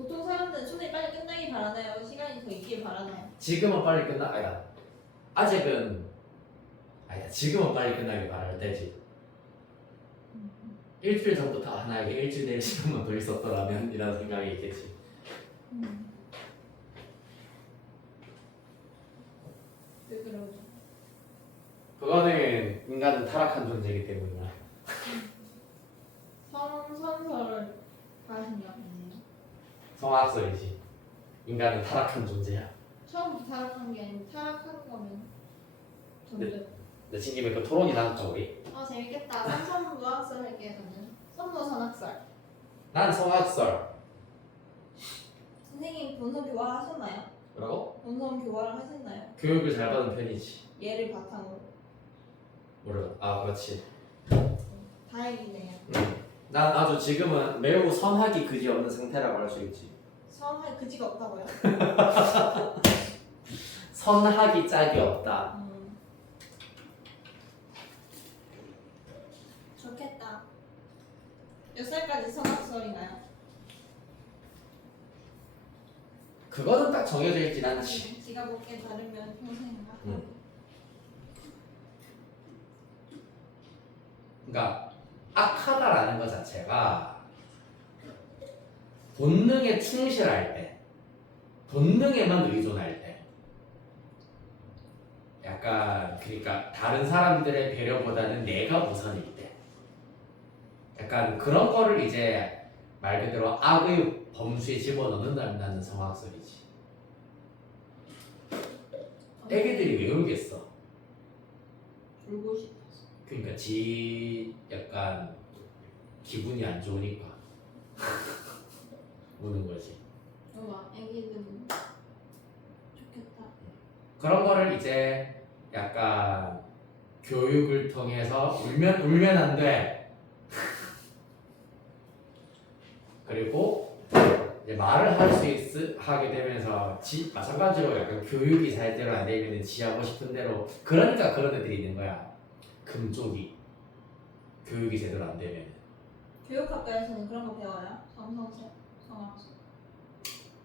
보통 사람들은 수능이 빨리 끝나길 바라나요? 시간이 더 있길 바라나요? 지금은 빨리 끝나 아니다. 아직은 아니다. 지금은 빨리 끝나길 바랄 때지. 일주일 전부터 나에게 일주일 내일 시간만 더 있었더라면 이런 생각이 있겠지. 왜 그러죠? 그거는 인간은 타락한 존재이기 때문이야. 선설을 하신가 보네요. 성악설이지. 인간은 타락한 존재야. 처음부터 타락한 게 아니고 타락한 거면 점점. 내친 김에 그 토론이나 할까 우리? 재밌겠다. 삼선 무학설 할게요 저는. 선무 선학설. 난 성악설. 선생님 본선 교화 하셨나요? 뭐라고? 본선 교화를 하셨나요? 교육을 잘 받은 편이지. 얘를 바탕으로. 모르겠. 아 그렇지. 다행이네요. 난 아주 지금은 매우 선하기 그지없는 상태라고 할 수 있지. 선할 그지가 없다고요? 선하기 짝이 없다. 좋겠다. 몇 살까지 선학설이나요? 그거는 딱 정해져 있진 않지. 지가 먹게 다르면 평생인가? 그러니까 악하다라는 것 자체가 본능에 충실할 때, 본능에만 의존할 때, 약간 그러니까 다른 사람들의 배려보다는 내가 우선일 때, 약간 그런 거를 이제 말 그대로 악의 범수에 집어넣는다는 성악설이지. 애기들이 왜 울겠어? 울고 싶어서. 그러니까 지 약간 기분이 안 좋으니까 우는 거지. 우와, 애기들은 좋겠다. 그런 거를 이제 약간 교육을 통해서 울면 안 돼. 그리고 이제 말을 할 수 하게 되면서 마찬가지로 약간 교육이 잘대로 안 되면 지하고 싶은 대로 그러니까 그런 애들이 있는 거야. 금쪽이 교육이 제대로 안 되면 교육학과에서는 그런 거 배워요? 성성설, 성악설.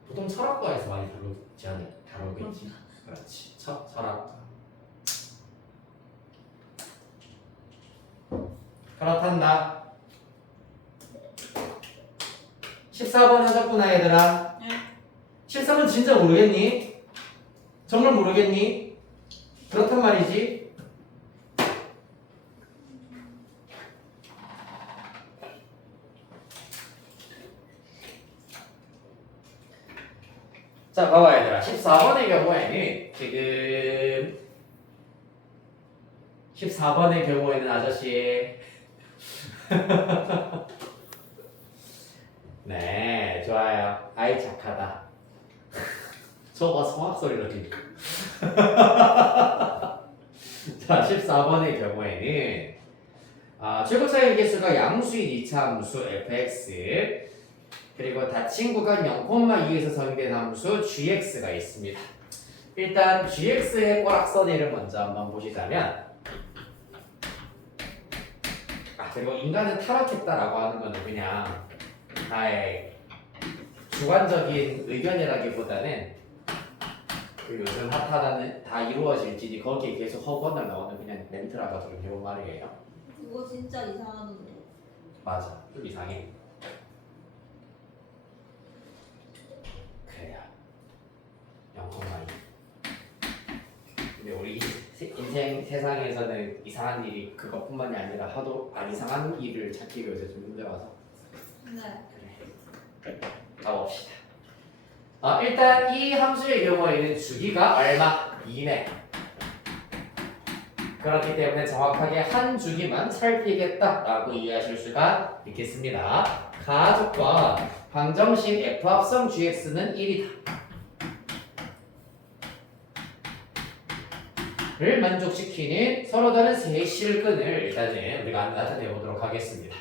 보통 철학과에서 많이 다루겠지. 그렇지. 철학과. 그렇단다. 14번 하셨구나 얘들아. 네. 13번 진짜 모르겠니? 정말 모르겠니? 그렇단 말이지. 자, 봐봐 얘들아. 14번의 경우에는 지금 14번의 경우에는 아저씨 네, 좋아요. 아이 착하다. 저거 성악소리로 들려. 자, 14번의 경우에는 최고차의 개수가 양수인 이차함수 fx 그리고 닫힌 구간 0,2에서 성립된 함수 gx가 있습니다. 일단 gx의 꼬락서리를 먼저 한번 보시자면 그리고 인간은 타락했다라고 하는 거는 그냥 나의 주관적인 의견이라기보다는 그 요즘 핫하다는 다 이루어질지니 거기에 계속 허구나 나오는 그냥 멘트라고 좀 해본 말이에요. 그거 진짜 이상하던데. 맞아, 좀 이상해. 그래요. 0,2. 근데 우리 인생 세상에서는 이상한 일이 그것뿐만이 아니라 하도 안 이상한 일을 찾기 위해서 좀 힘들어서. 네. 그래. 가봅시다. 일단 이 함수의 경우에는 주기가 얼마? 2네. 그렇기 때문에 정확하게 한 주기만 살피겠다라고 이해하실 수가 있겠습니다. 가조건 방정식 F합성 GX는 1이다. 를 만족시키는 서로 다른 세 실근을 일단은 우리가 나타내 보도록 하겠습니다.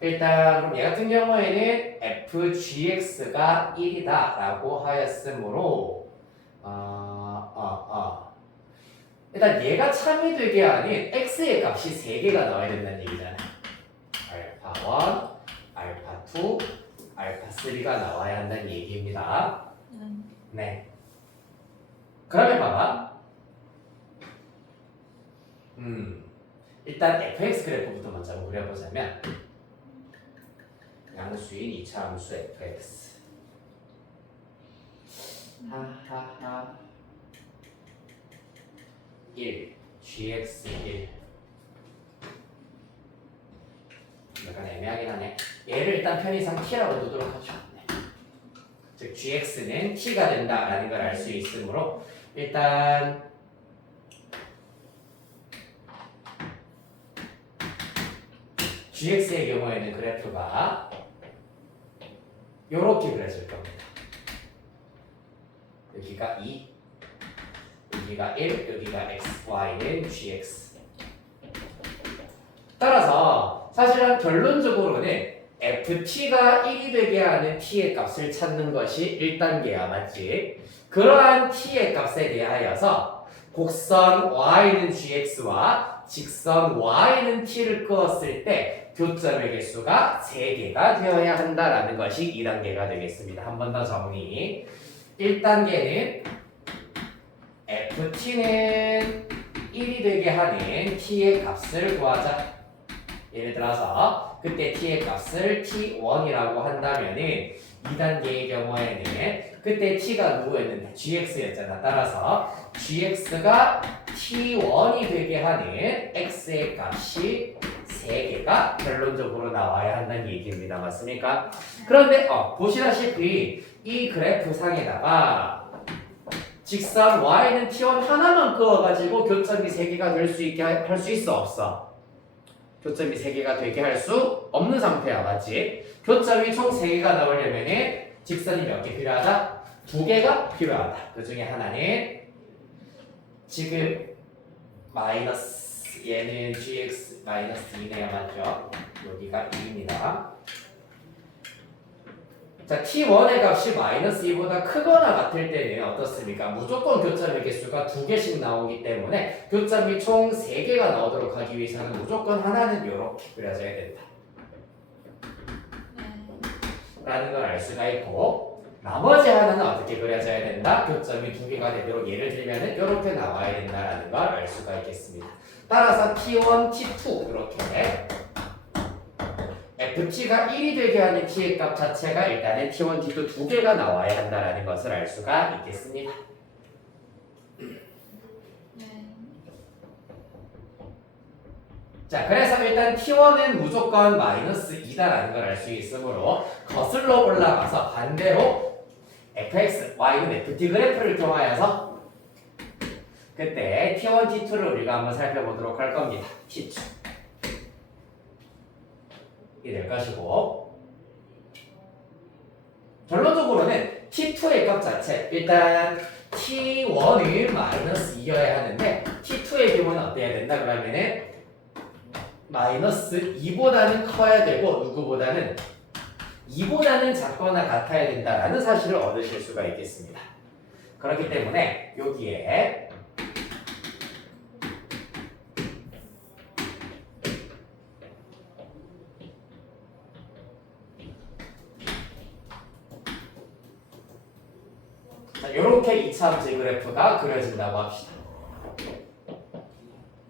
일단 그럼 얘 같은 경우에는 fgx가 1이다 라고 하였으므로 일단 얘가 참이 되게 아닌 x의 값이 3개가 나와야 된다는 얘기잖아요. 알파 1, 알파 2, 알파 x3가 나와야 한다는 얘기입니다. 네. 네. 그러면 봐봐. 일단 fx 그래프부터 먼저 한번 그려보자면 양수인 이차함수 fx 하하하 1 gx1 약간 애매하긴 하네. 얘를 일단 편의상 t라고 두도록 하죠. 네. 즉 gx는 t가 된다라는 걸 알 수 있으므로 일단 gx의 경우에는 그래프가 이렇게 그려질 겁니다. 여기가 2, 여기가 1, 여기가 x, y는 gx. 따라서 사실은 결론적으로는 ft가 1이 되게 하는 t의 값을 찾는 것이 1단계야, 맞지? 그러한 t의 값에 대하여서 곡선 y는 gx와 직선 y는 t를 그었을 때 교점의 개수가 3개가 되어야 한다라는 것이 2단계가 되겠습니다. 한 번 더 정리. 1단계는 ft는 1이 되게 하는 t의 값을 구하자. 예를 들어서 그때 t의 값을 t1이라고 한다면은 2단계의 경우에는 그때 t가 누구였는데 gx였잖아. 따라서 gx가 t1이 되게 하는 x의 값이 3개가 결론적으로 나와야 한다는 얘기입니다. 맞습니까? 그런데 보시다시피 이 그래프 상에다가 직선 y는 t1 하나만 그어가지고 교점이 3개가 될 수 있게 할 수 있어 없어? 교점이 3개가 되게 할 수 없는 상태야. 맞지? 교점이 총 3개가 나오려면 직선이 몇 개 필요하다? 2개가 필요하다. 그 중에 하나는 지금 마이너스 얘는 gx 마이너스 2네요. 맞죠? 여기가 2입니다. 자, t1의 값이 마이너스 2보다 크거나 같을 때는 어떻습니까? 무조건 교점의 개수가 2개씩 나오기 때문에 교점이 총 3개가 나오도록 하기 위해서는 무조건 하나는 이렇게 그려져야 된다. 라는 걸 알 수가 있고, 나머지 하나는 어떻게 그려져야 된다? 교점이 2개가 되도록 예를 들면 이렇게 나와야 된다라는 걸 알 수가 있겠습니다. 따라서 t1, t2 이렇게 ft가 1이 되게 하는 t의 값 자체가 일단은 t1, t2 2개가 나와야 한다라는 것을 알 수가 있겠습니다. 자, 그래서 일단 t1은 무조건 마이너스 2다라는 걸 알 수 있으므로 거슬러 올라가서 반대로 fx, y는 ft 그래프를 통하여서 그때 t1, t2를 우리가 한번 살펴보도록 할 겁니다. t2 이게 될 것이고, 결론적으로는 t2의 값 자체 일단 t1은 마이너스 2여야 하는데 t2의 경우는 어때야 된다? 그러면은 마이너스 2보다는 커야 되고 누구보다는 2보다는 작거나 같아야 된다라는 사실을 얻으실 수가 있겠습니다. 그렇기 때문에 여기에 이렇게 2차함수의 그래프가 그려진다고 합시다.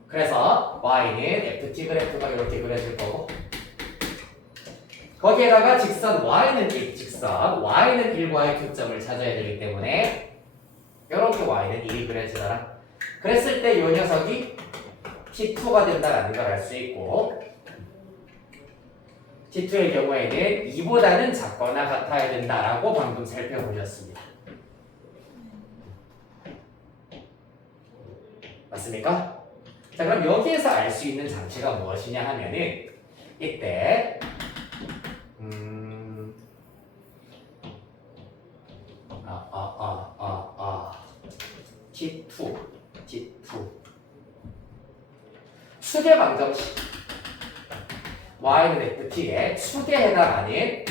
그래서 y는 ft 그래프가 이렇게 그려질 거고, 거기에다가 직선 y는 1, 직선 y는 1과의 교점을 찾아야 되기 때문에 이렇게 y는 1이 그려지더라. 그랬을 때 이 녀석이 t2가 된다라는 걸 알 수 있고, t2의 경우에는 2보다는 작거나 같아야 된다라고 방금 살펴보셨습니다. 맞습니까? 자, 그럼 여기에서 알 수 있는 장치가 무엇이냐 하면은 이때 T2 추계 방정식 y는 ft의 추계에 해당하는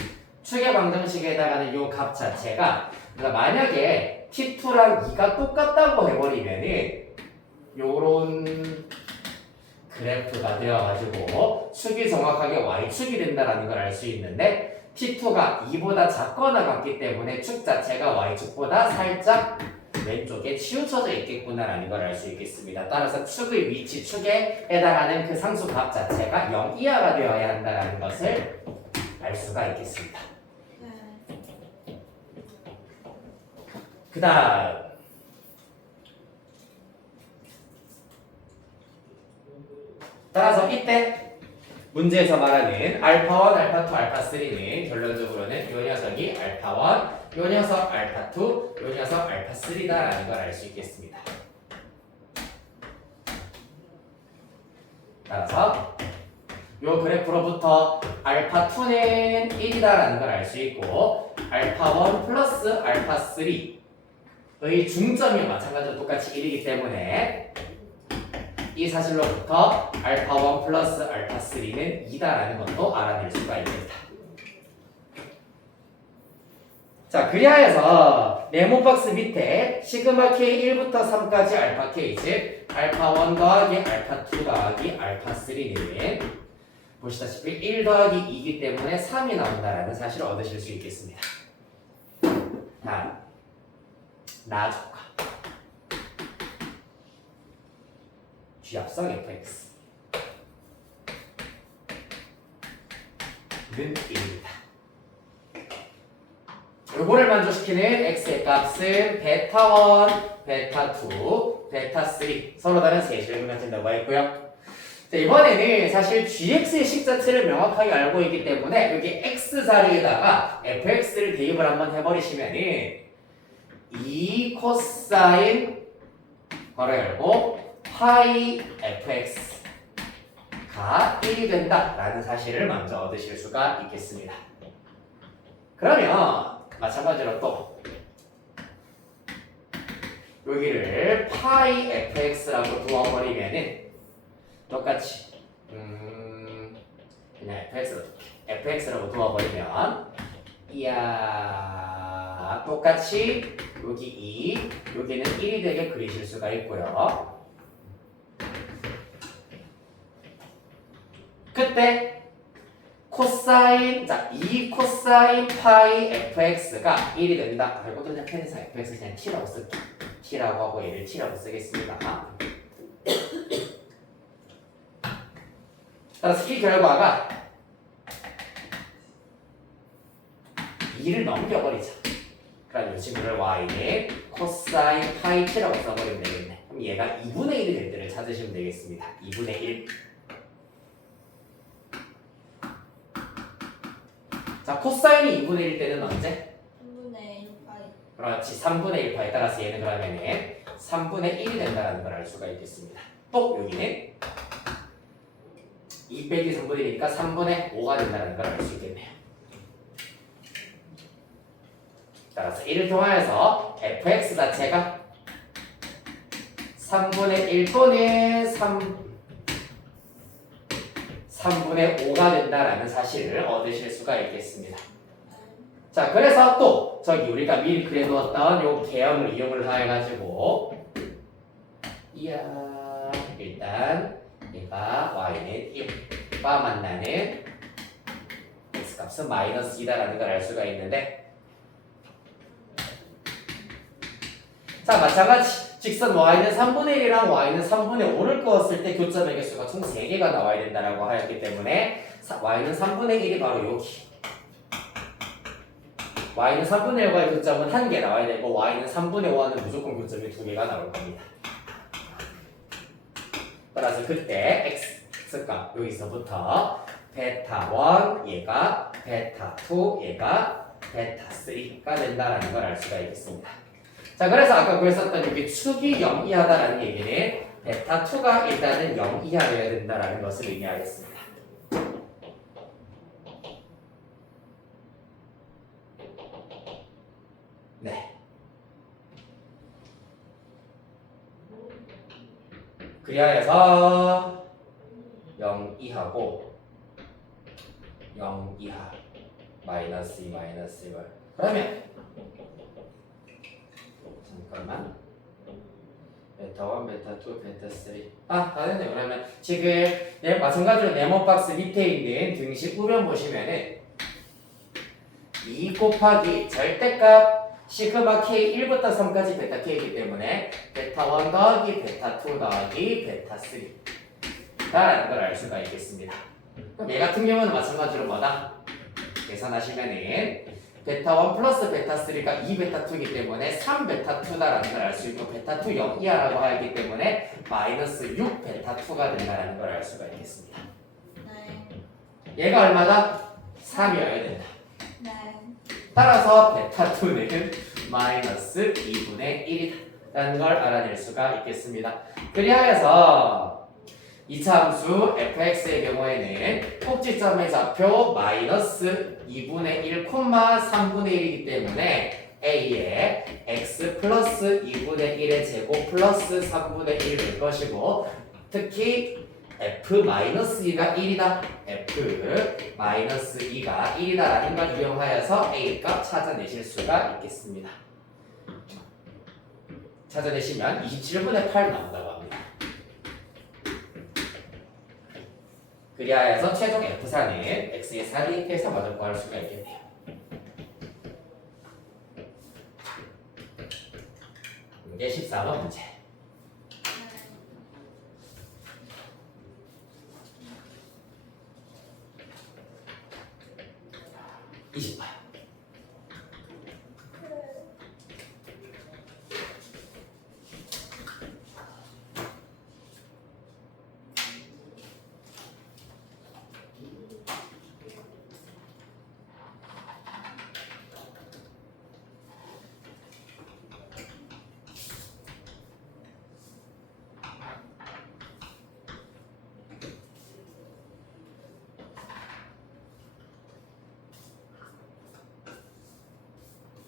추계 방정식에 해당하는 이 값 자체가, 그러니까 만약에 T2랑 2가 똑같다고 해버리면은 요런 그래프가 되어가지고 축이 정확하게 y축이 된다라는 걸 알 수 있는데, T2가 2보다 작거나 같기 때문에 축 자체가 Y축보다 살짝 왼쪽에 치우쳐져 있겠구나라는 걸 알 수 있겠습니다. 따라서 축의 위치, 축에 해당하는 그 상수값 자체가 0 이하가 되어야 한다는 것을 알 수가 있겠습니다. 네. 그 다음 따라서 이때 문제에서 말하는 알파1, 알파2, 알파3는 결론적으로는 요 녀석이 알파1, 요 녀석 알파2, 요 녀석 알파3다라는 걸 알 수 있겠습니다. 따라서 요 그래프로부터 알파2는 1이다라는 걸 알 수 있고 알파1 플러스 알파3의 중점이 마찬가지로 똑같이 1이기 때문에 이 사실로부터 알파1 플러스 알파3는 2다라는 것도 알아낼 수가 있습니다. 자, 그리하여서 네모박스 밑에 시그마 K 1부터 3까지 알파 K 즉 알파1 더하기 알파2 더하기 알파3는 보시다시피 1 더하기 2이기 때문에 3이 나온다라는 사실을 얻으실 수 있겠습니다. 다음 나조카 G합성 fx 는 1입니다. 요거를 만족시키는 x의 값은 베타1, 베타2, 베타3 서로 다른 셋을 구현된다고 했고요. 자, 이번에는 사실 gx의 식 자체를 명확하게 알고 있기 때문에 여기 x 자리에다가 fx를 대입을 한번 해버리시면은 2 코사인 괄호 열고 파이 fx가 1이 된다라는 사실을 먼저 얻으실 수가 있겠습니다. 그러면 마찬가지로 또 여기를 파이 fx라고 두어버리면은 똑같이 그냥 fx라고 두어버리면 이야 똑같이 여기 2 여기는 1이 되게 그리실 수가 있고요. 그때 코사인, 자, 2 코사인 파이 fx가 1이 된다. 그리고 또 그냥 펜상 fx 그냥 t라고 쓸게요. t라고 하고 얘를 t라고 쓰겠습니다. 따라서 이 결과가 2를 넘겨버리자. 그럼 이 친구를 y는 코사인 파이 t라고 써버리면 되겠네. 그럼 얘가 2분의 1이 될 때를 찾으시면 되겠습니다. 2분의 1. 자, 코사인이 2분의 1일 때는 언제? 3분의 1파이. 그렇지, 3분의 1파에 따라서 얘는 그러면은 3분의 1이 된다는 걸 알 수가 있겠습니다. 또 여기는 2 빼기 3분의 1이니까 3분의 5가 된다는 걸 알 수 있겠네요. 따라서 1을 통하여서 fx 자체가 3분의 1 또는 3분의 5가 된다라는 사실을 얻으실 수가 있겠습니다. 자, 그래서 또 저기 우리가 미리 그려놓았던 요 개형을 이용을 해가지고 이야 일단 얘가 y는 1과 만나는 x값은 마이너스 2다라는 걸 알 수가 있는데 자, 마찬가지 직선 y는 3분의 1이랑 y는 3분의 5를 그었을 때 교점의 개수가 총 3개가 나와야 된다라고 하였기 때문에 y는 3분의 1이 바로 여기 y는 3분의 1과의 교점은 1개 나와야 되고 y는 3분의 5와는 무조건 교점이 2개가 나올 겁니다. 따라서 그때 x값 여기서부터 베타1 얘가 베타2 얘가 베타3가 된다라는 걸 알 수가 있겠습니다. 자, 그래서 아까 구했었던 여기 축이 0 이하다라는 얘기는 베타2가 일단은 0 이하여야 된다라는 것을 의미하겠습니다. 네. 그리하여서 0 이하고 0 이하 마이너스 2 마이너스 1 그러면 잠깐만 베타1, 베타2, 베타3 다 됐네. 그러면 지금 마찬가지로 네모박스 밑에 있는 등식 우변 보시면은 2 곱하기 절대값 시그마 k 1부터 3까지 베타 k이기 때문에 베타 1 더하기 베타 2 더하기 베타 3 라는 걸 알 수가 있겠습니다. 그럼 얘 같은 경우는 마찬가지로 뭐다? 계산하시면은 베타 1 플러스 베타 3가 2베타 2이기 때문에 3베타 2다라는 걸 알 수 있고 베타 2 0이야라고 하기 때문에 마이너스 6베타 2가 된다는 걸 알 수가 있겠습니다. 네. 얘가 얼마다? 3이어야 된다. 네. 따라서 베타 2는 마이너스 2분의 1이다 라는 걸 알아낼 수가 있겠습니다. 그리하여서 이차함수 fx의 경우에는 꼭지점의 좌표 마이너스 2분의 1, 3분의 1이기 때문에 a의 x 플러스 2분의 1의 제곱 플러스 3분의 1일 것이고 특히 f-2가 1이다. f-2가 1이다라는 걸 이용하여서 a 값 찾아내실 수가 있겠습니다. 찾아내시면 27분의 8 나온다고 합니다. 그리하여서 최종 F4는 X의 4를 해서 마저 구할 수가 있겠네요. 이게 14번 문제. 네. 20번.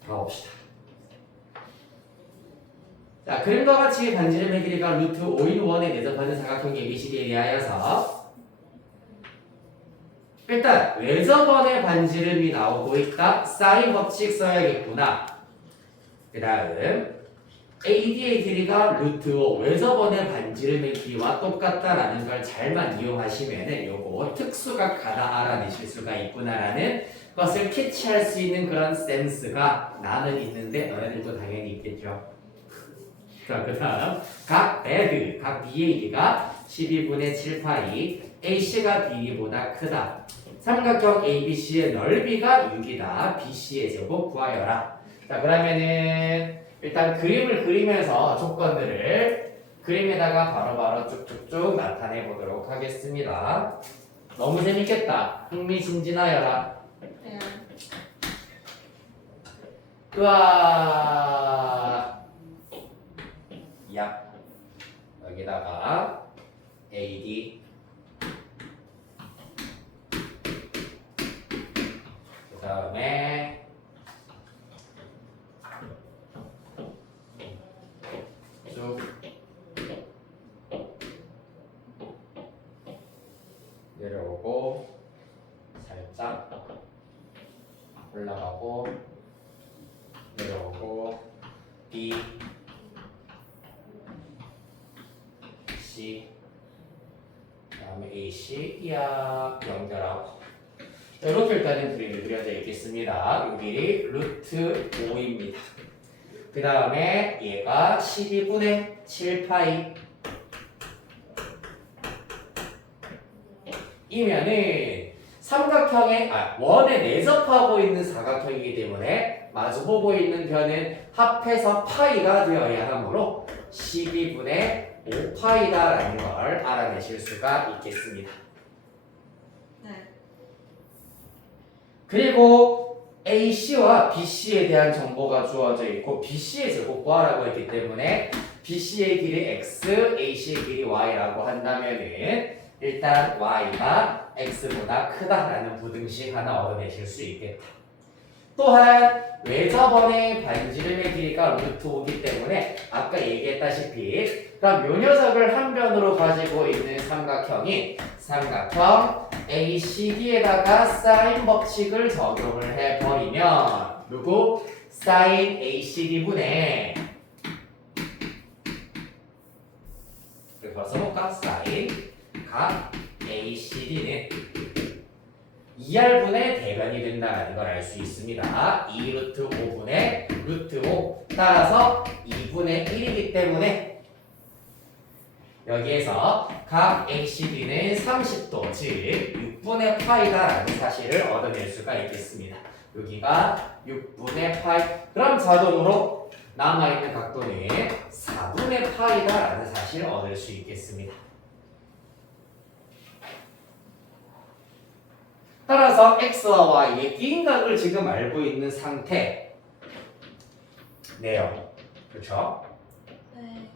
가봅시다. 자, 그림과 같이 반지름의 길이가 루트 5인 1에 내접하는 사각형 ABCD에 대하여서 일단 외접원의 반지름이 나오고 있다. 사인 법칙 써야겠구나. 그 다음 AD의 길이가 루트 5 외접원의 반지름의 길이와 똑같다라는 걸 잘만 이용하시면은 요거 특수각하다 알아내실 수가 있구나라는 것을 캐치할 수 있는 그런 센스가 나는 있는데 너네들도 당연히 있겠죠. 자, 그 다음 각 BAD, 각 BAD가 12분의 7파이 AC가 BD보다 크다. 삼각형 ABC의 넓이가 6이다. BC의 제곱 구하여라. 자, 그러면은 일단 그림을 그리면서 조건들을 그림에다가 바로바로 쭉쭉쭉 나타내 보도록 하겠습니다. 너무 재밌겠다. 흥미진진하여라. 네. 으아. 야. 여기다가 AD 그 다음에 쭉 내려오고 살짝 올라가고 내려오고 B C 그다음에 AC 이약 연결하고 이렇게 일단은 그림이 그려져 있겠습니다. 이 길이 루트 5입니다. 그 다음에 얘가 12분의 7파이 이면은 삼각형의 원에 내접하고 있는 사각형이기 때문에 마주보고 있는 변은 합해서 파이가 되어야 하므로 12분의 5파이다라는 걸 알아내실 수가 있겠습니다. 네. 그리고 AC와 BC에 대한 정보가 주어져 있고 BC의 제곱 구하라고 했기 때문에 BC의 길이 X, AC의 길이 Y라고 한다면은 일단 Y가 X보다 크다라는 부등식 하나 얻어내실 수 있겠다. 또한 외접원의 반지름의 길이가 루트 5이기 때문에 아까 얘기했다시피 그럼 요 녀석을 한 변으로 가지고 있는 삼각형이 삼각형 ACD에다가 사인 법칙을 적용을 해버리면 누구? 사인 ACD분의 그래서 써볼까? 사인 각 ACD는 2R분의 대변이 된다. 된다는 걸 알 수 있습니다. 2 루트 5분의 루트 5 따라서 2분의 1이기 때문에 여기에서 각 ACB는 30도 즉 6분의 파이다라는 사실을 얻어낼 수가 있겠습니다. 여기가 6분의 파이 그럼 자동으로 남아있는 각도는 4분의 파이다라는 사실을 얻을 수 있겠습니다. 따라서 x와 y의 띵각을 지금 알고 있는 상태네요. 그렇죠? 네.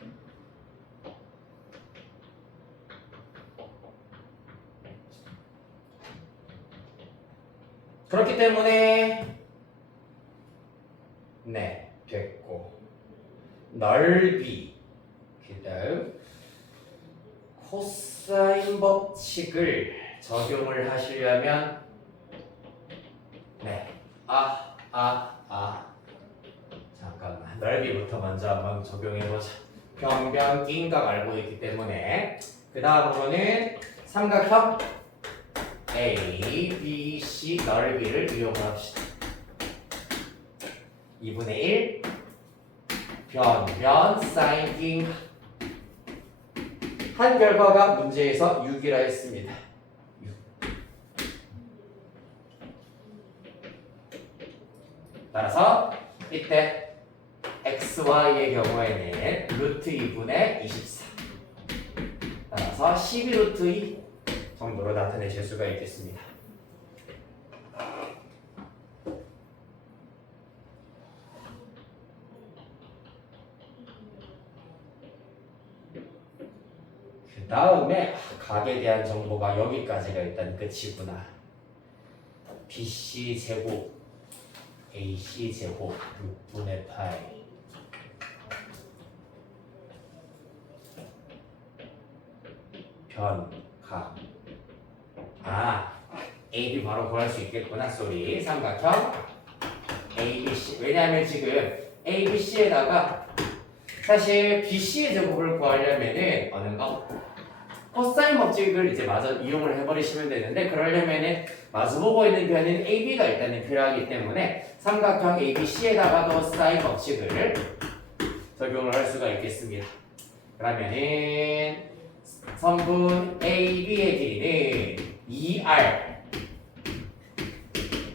그렇기 때문에 네, 됐고 넓이 그다음 코사인 법칙을 적용을 하시려면 네, 잠깐만 넓이부터 먼저 한번 적용해보자. 평변 낀각 알고 있기 때문에 그 다음으로는 삼각형 A, B, C 넓이를 이용합시다. 2분의 1 변변 사인 낀각 한 결과가 문제에서 6이라 했습니다. 6. 따라서 이때 xy의 경우에는 루트 2분의 24 따라서 12 루트 2 정도로 나타내실 수가 있겠습니다. 그 다음에 각에 대한 정보가 여기까지가 일단 끝이구나. BC 제곱 AC 제곱 6분의 파이 변각 AB 바로 구할 수 있겠구나. 쏘리 삼각형 ABC 왜냐하면 지금 ABC에다가 사실 BC의 제곱을 구하려면은 어느 거? 코사인 법칙을 이제 마저 이용을 해버리시면 되는데 그러려면은 마주보고 있는 변인 AB가 일단은 필요하기 때문에 삼각형 ABC에다가도 사인 법칙을 적용을 할 수가 있겠습니다. 그러면은 선분 AB의 길이는 2R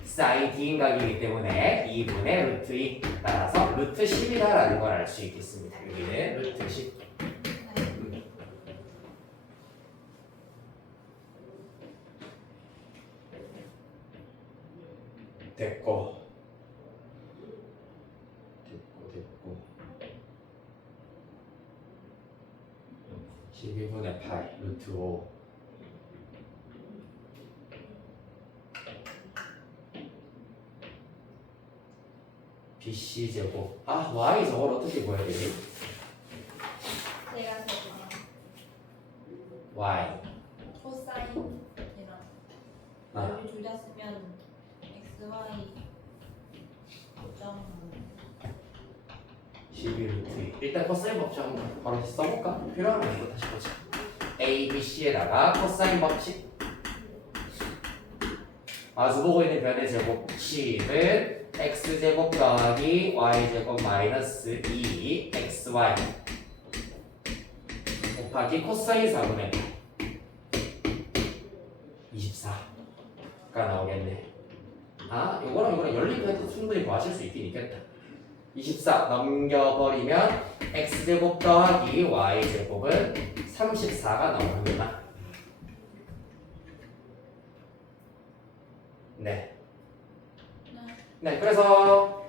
사인 D인각이기 때문에 2분의 루트 2 따라서 루트 10이다라는 걸 알 수 있겠습니다. 여기는 루트 10 됐고 12분의 8 루트 5 BC 제곱 Y 저걸 어떻게 구해야 되지? 제가 제가 Y 코사인이랑 넓이 둘 다 쓰면 xy 점 12 루트 2 일단 코사인 법칙 한번 바로 써볼까? 필요하면 이거 다시 보자. A, B, C에다가 코사인 법칙 마주보고 있는 변의 제곱 10은 x제곱 더하기 y제곱 마이너스 2 xy 곱하기 코사인 4분의 24가 나오겠네. 요거랑 열린 변도 충분히 구하실 수 있긴 있겠다. 24 넘겨버리면 x제곱 더하기 y제곱은 34가 나오는구나. 네, 그래서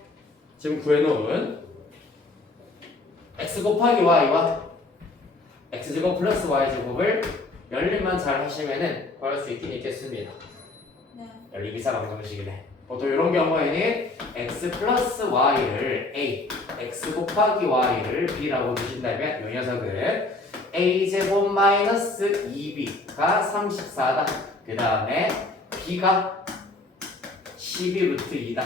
지금 구해놓은 x 곱하기 y와 x제곱 플러스 y제곱을 열림만 잘 하시면은 구할 수 있긴 있겠습니다. 네. 열림이사 방정식이네. 보통 이런 경우에는 x 플러스 y를 a, x 곱하기 y를 b라고 두신다면 이 녀석은 a제곱 마이너스 2b가 34다. 그 다음에 b가 12 루트 2다.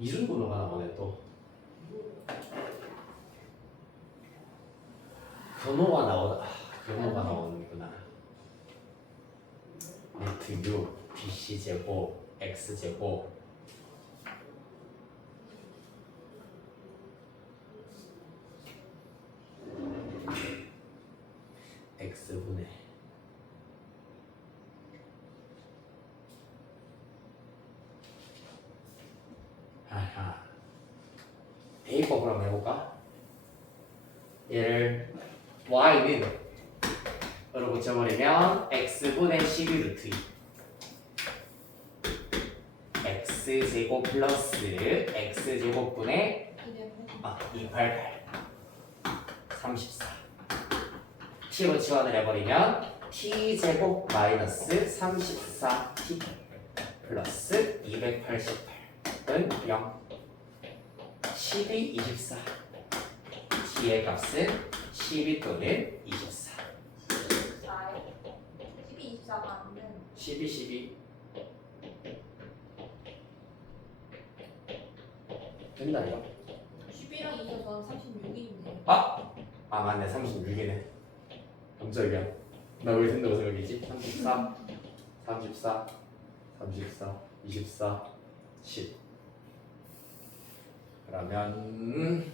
이중분호가 나오네 또. 변호가 나오는구나. 루트 루트 U BC 제곱 X 제곱 X분의 대입법으로 한번 해볼까? 얘를 y는 으로 붙여버리면 x분의 12 루트 2 x제곱 플러스 x제곱분의 288 34 t로 치환을 해버리면 t제곱 마이너스 34t 플러스 288은 0 12, 24 t의 값은 12 또는 24 12, 24가 안 되는 12, 12 된다 이거 10이랑 24는 36인데 아 맞네 36이네 점적이야 나 왜 된다고 생각이지? 34 34 34 24 10 그러면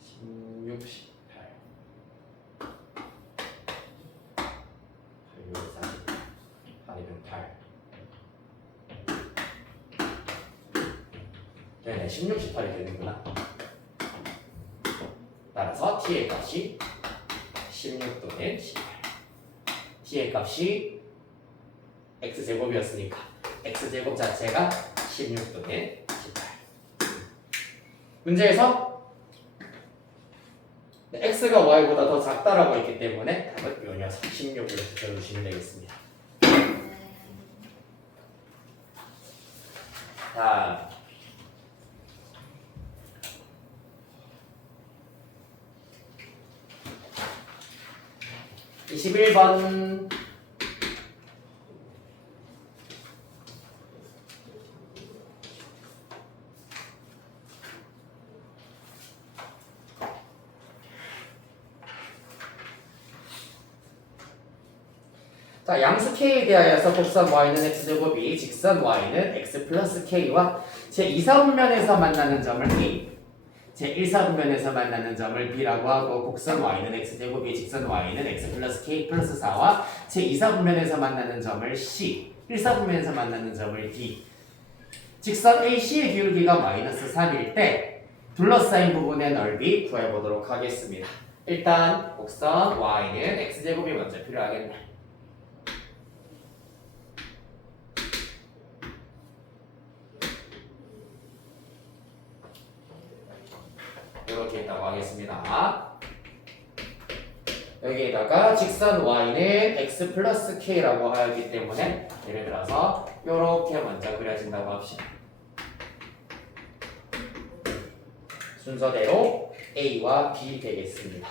16, 18 8, 6, 40 8이면 8 네네 16, 18이 되는구나 따라서 t의 값이 16 또는 18 t의 값이 x제곱이었으니까 x제곱 자체가 16 또는 18 문제에서 x가 y보다 더 작다라고 했기 때문에 답은 요 녀석 16으로 붙여주시면 되겠습니다. 다음 21번 자, 양수 k에 대하여서 곡선 y는 x제곱이 직선 y는 x 플러스 k와 제2사분면에서 만나는 점을 a 제1사분면에서 만나는 점을 b라고 하고 곡선 y는 x제곱이 직선 y는 x 플러스 k 플러스 4와 제2사분면에서 만나는 점을 c 1사분면에서 만나는 점을 d 직선 AC의 기울기가 마이너스 3일 때 둘러싸인 부분의 넓이 구해보도록 하겠습니다. 일단 곡선 y는 x제곱이 먼저 필요하겠네. 이렇게 있다고 하겠습니다. 여기에다가 직선 y는 x 플러스 k라고 하기 때문에 예를 들어서 이렇게 먼저 그려진다고 합시다. 순서대로 a와 b 되겠습니다.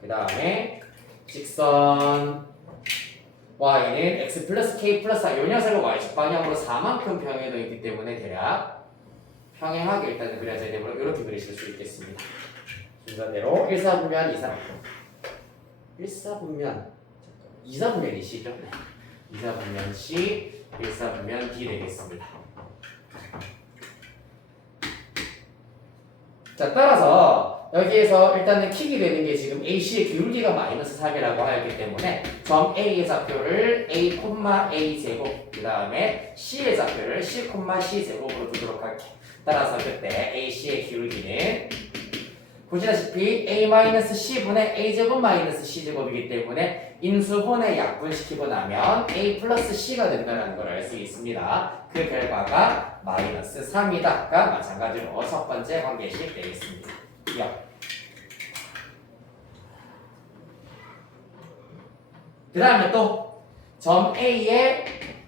그 다음에 직선 y는 x 플러스 k 플러스 4 이 녀석을 y축 방향으로 4만큼 평행해 있기 때문에 대략 평행하게 일단은 그려져야 되므로 이렇게 그리실 수 있겠습니다. 순서대로 1사분면 1사분면 2사분면이시죠? 네. 2사분면 C 1사분면 D 되겠습니다. 자 따라서 여기에서 일단은 킥이 되는 게 지금 AC의 기울기가 마이너스 3이라고 하였기 때문에 점 A의 좌표를 A, A 제곱 그 다음에 C의 좌표를 C, C 제곱으로 두도록 할게. 따라서 그때 AC의 기울기는 보시다시피 A-C분의 A제곱 마이너스 C제곱이기 때문에 인수분해 약분시키고 나면 A 플러스 C가 된다는 걸 알 수 있습니다. 그 결과가 마이너스 3이다가 마찬가지로 첫 번째 관계식 되겠습니다. 그 다음에 또 점 A의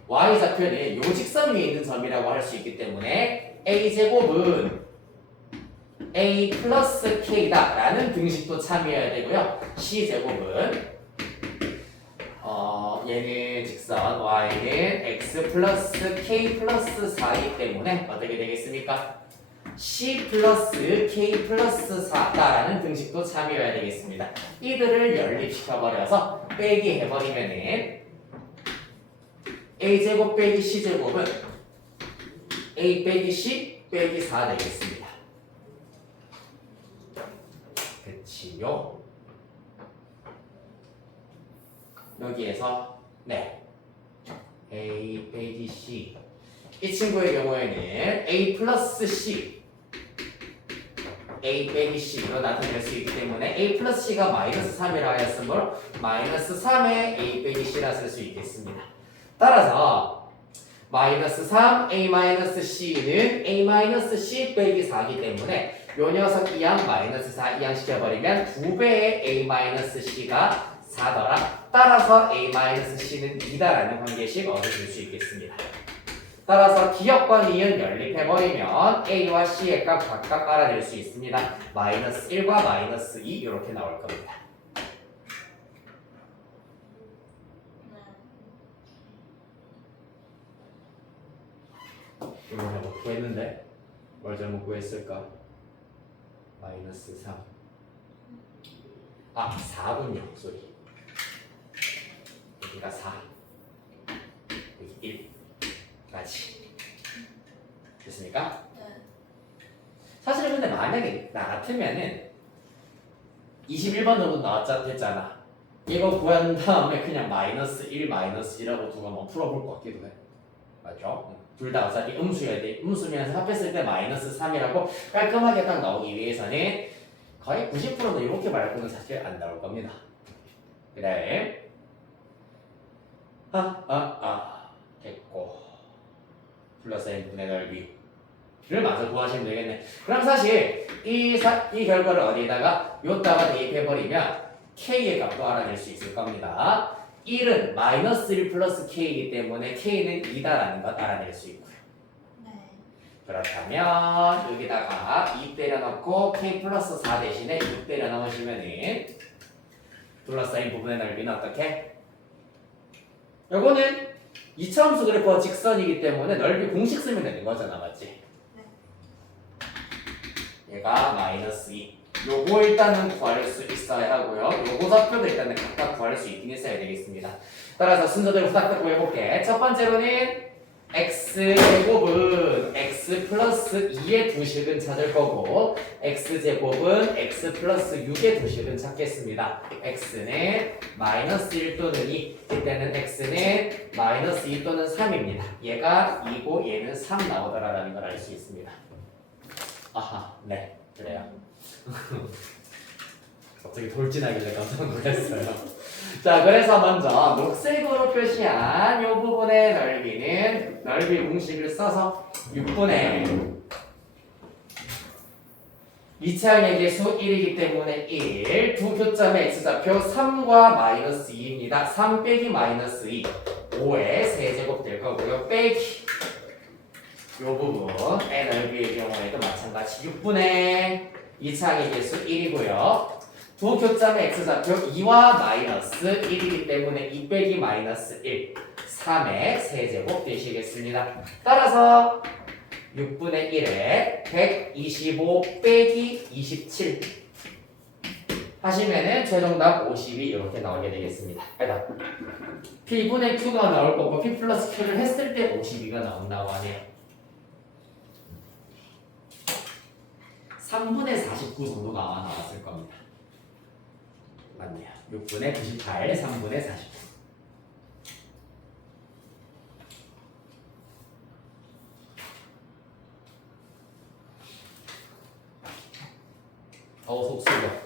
Y좌표는 요 직선 위에 있는 점이라고 할 수 있기 때문에 A제곱은 A 플러스 K다 라는 등식도 참여해야 되고요. C제곱은 얘는 직선 Y는 X 플러스 K 플러스 4이기 때문에 어떻게 되겠습니까? C 플러스 K 플러스 4다라는 등식도 참여해야 되겠습니다. 이들을 연립시켜버려서 빼기 해버리면은 A제곱 빼기 C제곱은 A 빼기 C 빼기 4 되겠습니다. 그치요? 여기에서 네 A 빼기 C 이 친구의 경우에는 A 플러스 C A 빼기 C로 나타낼 수 있기 때문에 A 플러스 C가 마이너스 3이라 하였으므로 마이너스 3의 A 빼기 C라 쓸 수 있겠습니다. 따라서 마이너스 3 A 마이너스 C는 A 마이너스 C 빼기 4이기 때문에 요 녀석 이항 마이너스 4 이항 시켜버리면 2배의 A 마이너스 C가 4더라. 따라서 A 마이너스 C는 2다라는 관계식 얻어줄 수 있겠습니다. 따라서 기역과 니은 연립해버리면 A와 C의 값 각각 알아낼 수 있습니다. 마이너스 1과 마이너스 2 이렇게 나올 겁니다. 이거 잘못 구했는데 뭘 잘못 구했을까? 마이너스 3 4군요. 소리 여기가 4 여기 1까지 됐습니까? 사실 근데 만약에 나 같으면은 21번 정도 나왔잖아. 이거 구한 다음에 그냥 마이너스 1, 마이너스 2라고 두고 한번 풀어볼 것 같기도 해. 맞죠? 둘 다 어차피 음수여야 돼. 음수면서 합했을 때 마이너스 3이라고 깔끔하게 딱 나오기 위해서는 거의 90%는 이렇게 말고는 사실 안 나올 겁니다. 그 다음에 됐고 플러스 n분의 넓이를 마저 구하시면 되겠네. 그럼 사실 이 결과를 어디에다가 요따가 대입해버리면 k의 값도 알아낼 수 있을 겁니다. 1은 마이너스 1 플러스 k이기 때문에 k는 2다라는 것 알아낼 수 있고요. 네. 그렇다면 여기다가 2 때려 넣고 k 플러스 4 대신에 6 때려 넣으시면은 둘러싸인 부분의 넓이는 어떻게? 요거는 2차함수 그래프와 직선이기 때문에 넓이 공식 쓰면 되는 거잖아, 맞지? 얘가 마이너스 2. 요거 일단은 구할 수 있어야 하고요. 요거 좌표도 일단은 각각 구할 수 있긴 있어야 되겠습니다. 따라서 순서대로 후닥닥 구해볼게. 첫 번째로는 x제곱은 x 플러스 2의 두식은 찾을 거고 x제곱은 x 플러스 6의 두식은 찾겠습니다. x는 마이너스 1 또는 2 이때는 x는 마이너스 2 또는 3입니다. 얘가 2고 얘는 3 나오더라라는 걸 알 수 있습니다. 아하, 네, 그래요. 갑자기 돌진하길래 깜짝 놀랐어요. 자, 그래서 먼저 녹색으로 표시한 이 부분의 넓이는 넓이 공식을 써서 6분의 2차항의 개수 1이기 때문에 1, 두 교점의 x좌표 3과 마이너스 2입니다. 3 빼기 마이너스 2, 5의 세제곱 될 거고요. 빼기 이 부분의 넓이의 경우에도 마찬가지 6분의 2차항의 개수 1이고요. 두 교점의 x좌표 2와 마이너스 1이기 때문에 2 빼기 마이너스 1, 3의 세제곱 되시겠습니다. 따라서 6분의 1에 125 빼기 27 하시면은 최종답 52 이렇게 나오게 되겠습니다. 그러니까 P분의 Q가 나올 거고 P 플러스 Q를 했을 때 52가 나온다고 하네요. 3분의 49 정도가 아마 나왔을 겁니다. 맞네요. 6분의 98, 3분의 49. 속 쓰려.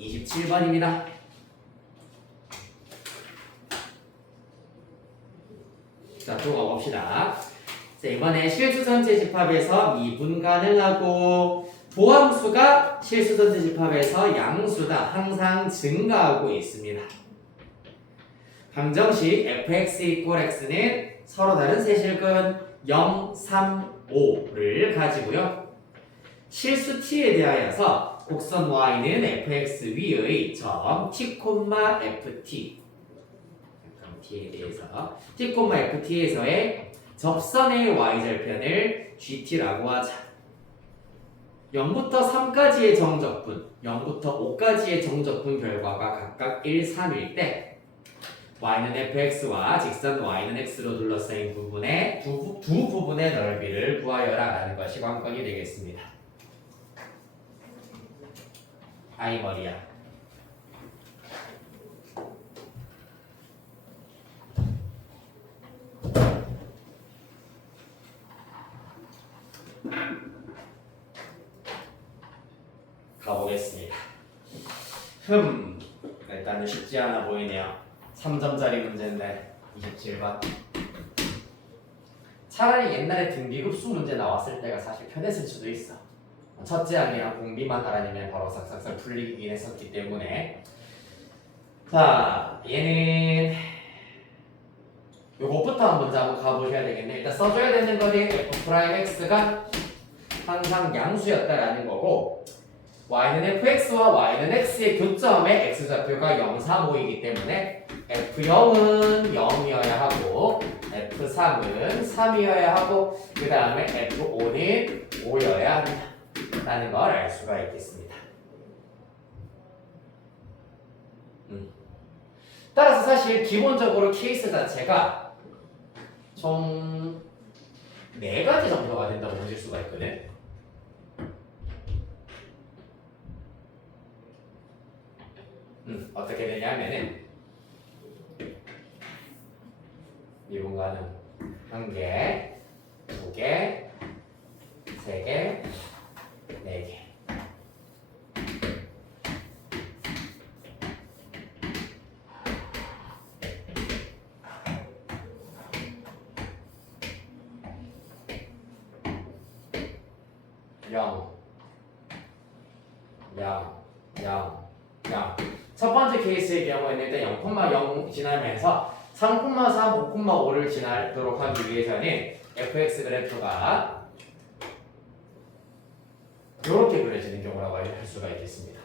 27번입니다. 자, 또 가봅시다. 자, 이번에 실수선체 집합에서 미분 가능하고 보함수가 실수선체 집합에서 양수다 항상 증가하고 있습니다. 방정식 fx equal x는 서로 다른 세실근 0, 3, 5를 가지고요. 실수 t에 대하여서 곡선 y는 fx 위의 점 t, ft t에 대해서 t, ft에서의 접선의 y절편을 gt라고 하자. 0부터 3까지의 정적분, 0부터 5까지의 정적분 결과가 각각 1, 3일 때 y는 fx와 직선 y는 x로 둘러싸인 부분의 두 부분의 넓이를 구하여라 라는 것이 관건이 되겠습니다. 아이 머리야. 가보겠습니다. 일단은 쉽지 않아 보이네요. 3점짜리 문제인데 27번. 차라리 옛날에 등비급수 문제 나왔을 때가 사실 편했을 수도 있어. 첫째 항이랑 공비만 알아내면 바로 싹싹싹 풀리긴 했었기 때문에. 자, 얘는 요것부터 먼저 한번 가보셔야 되겠네. 일단 써줘야 되는 거는 f'x가 항상 양수였다라는 거고, y는 fx와 y는 x의 교점의 x좌표가 0, 3, 5이기 때문에 f0은 0이어야 하고 f3은 3이어야 하고 그 다음에 f5는 5여야 한다 라는 걸 알 수가 있겠습니다. 따라서 사실 기본적으로 케이스 자체가 총 4가지 정도가 된다고 보실 수가 있거든. 어떻게 되냐면은 미분가는 1개, 2개, 3개, 4개. 첫 번째 케이스의 경우에는 일단 0,0 지나면서 3,3, 5,5를 지나도록 하기 위해서는 fx 그래프가 이렇게 그려지는 경우라고 할 수가 있겠습니다.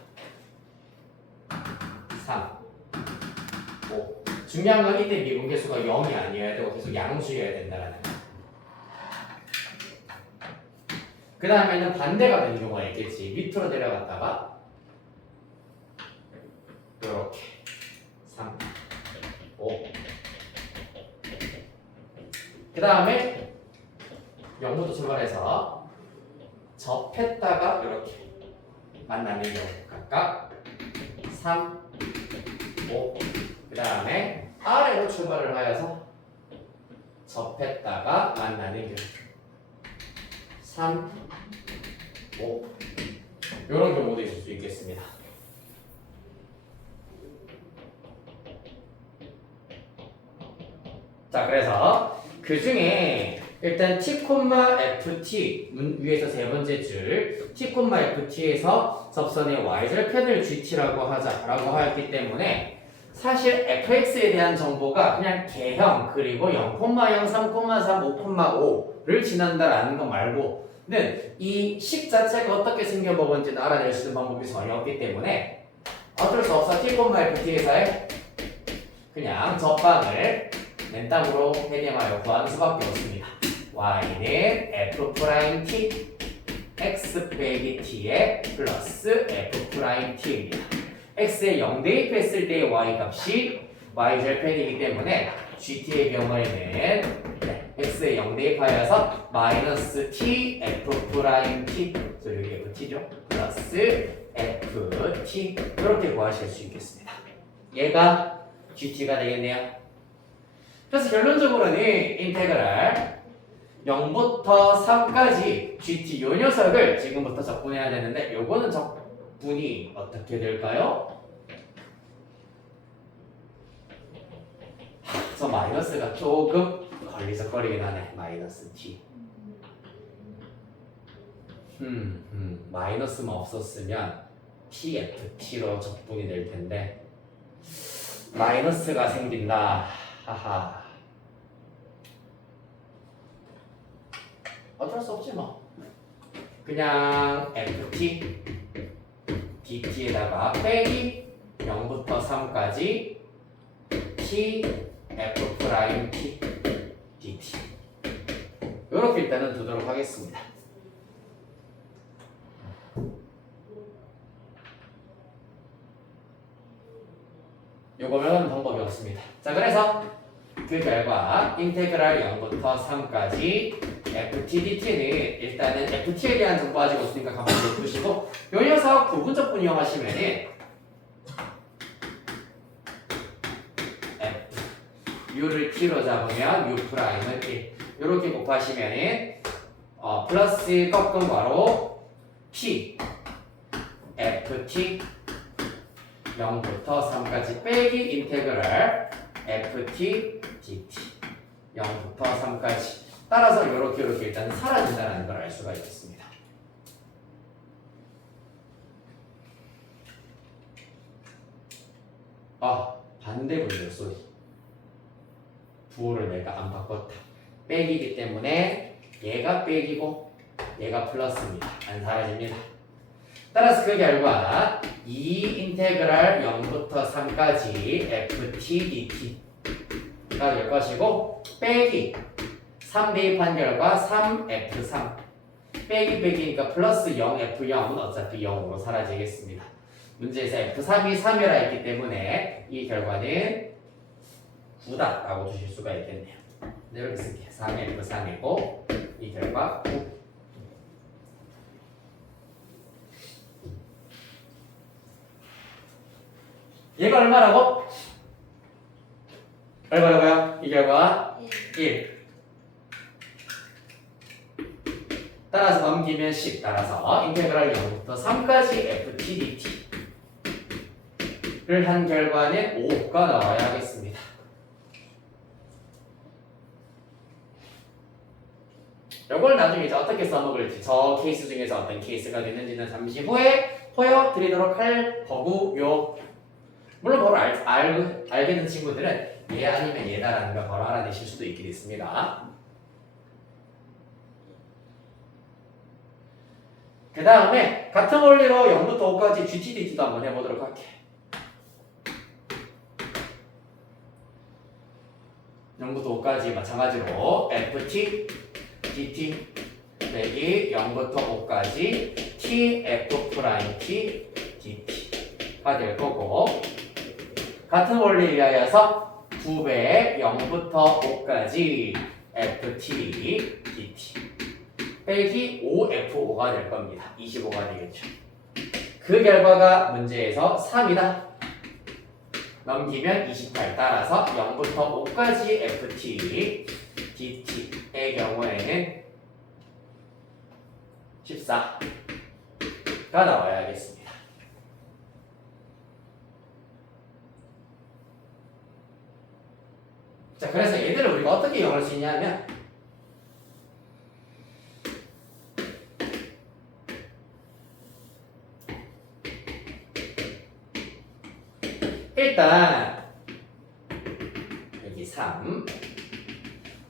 3, 5. 중요한 건 이때 미분계수가 0이 아니어야 되고 계속 양수여야 된다는 거. 그 다음에는 반대가 되는 경우가 있겠지. 밑으로 내려갔다가 이렇게 3, 5. 그 다음에 0부터 출발해서 접했다가 이렇게 만나는 경우 각각 3, 5. 그 다음에 아래로 출발을 하여서 접했다가 만나는 경우 3, 5. 이런 경우도 있을 수 있겠습니다. 자, 그래서 그 중에 일단 t, ft 위에서 세 번째 줄 t, ft에서 접선의 y절편을 gt라고 하자라고 하였기 때문에 사실 fx에 대한 정보가 그냥 개형 그리고 0,0, 3,3, 5,5를 지난다라는 거 말고는 이 식 자체가 어떻게 생겨먹은지는 알아낼 수 있는 방법이 전혀 없기 때문에 어쩔 수 없어 t, ft에서의 그냥 접방을 맨땅으로 해nem하여 구하는 수밖에 없습니다. y는 f't x 빼기 t에 플러스 f't입니다. x에 0 대입했을 때의 y 값이 y절편이기 때문에 gt의 경우에는 x에 0 대입하여서 마이너스 t f't 여기 ft죠 플러스 ft 이렇게 구하실 수 있겠습니다. 얘가 gt가 되겠네요. 그래서 결론적으로는 인테그랄 0부터 3까지 GT 요 녀석을 지금부터 적분해야 되는데 요거는 적분이 어떻게 될까요? 저 마이너스가 조금 걸리적거리긴 하네. 마이너스 t. 마이너스만 없었으면 tft로 적분이 될 텐데 마이너스가 생긴다. 하하. 어쩔 수 없지 뭐. 그냥 ft dt에다가 빼기 0부터 3까지 t f 프라임 t dt 이렇게 일단은 두도록 하겠습니다. 요거면 방법이 없습니다. 자, 그래서 그 결과 인테그랄 0부터 3까지 ft dt는 일단은 ft에 대한 정보 가지고 없으니까 가만히 두시고 요 녀석 부분적분 이용하시면은 f u를 t로 잡으면 u 프라임은 1 요렇게 곱하시면은 플러스 꺾은 괄호 t ft 0부터 3까지 빼기 인테그랄 ft dt 0부터 3까지 따라서 이렇게 일단 사라진다는 걸 알 수가 있겠습니다. 반대 분열 소리. 부호를 내가 안 바꿨다. 빼기이기 때문에 얘가 빼기고 얘가 플러스입니다. 안 사라집니다. 따라서 그 결과 2 인테그랄 0부터 3까지 ft dt가 될 것이고 빼기 3 대입한 결과 3f3 빼기니까 플러스 0f0은 어차피 0으로 사라지겠습니다. 문제에서 f3이 3이라 했기 때문에 이 결과는 9다 라고 주실 수가 있겠네요. 네, 이렇게 쓸게요. 3f3이고 이 결과 9. 얘가 얼마라고? 얼마라고요? 이 결과 1. 따라서 넘기면 10. 따라서 인테그랄 0부터 3까지 ft dt를 한 결과는 5가 나와야 하겠습니다. 이걸 나중에 이제 어떻게 써먹을지 저 케이스 중에서 어떤 케이스가 되는지는 잠시 후에 보여드리도록 할 거고요. 물론 바로 알겠는 친구들은 얘 아니면 얘다라는 걸 바로 알아내실 수도 있긴 있습니다. 그 다음에 같은 원리로 0부터 5까지 GTDT도 한번 해보도록 할게요. 0부터 5까지 마찬가지로 FT, DT 빼기 0부터 5까지 TF 프라임 T, DT가 될 거고 같은 원리에 의하여서 2배 0부터 5까지 FT, DT 빼기 5F5가 될 겁니다. 25가 되겠죠. 그 결과가 문제에서 3이다. 넘기면 28 따라서 0부터 5까지 FT, DT의 경우에는 14가 나와야겠습니다. 자, 그래서 얘들을 우리가 어떻게 이용할 수 있냐면 일단 여기 3,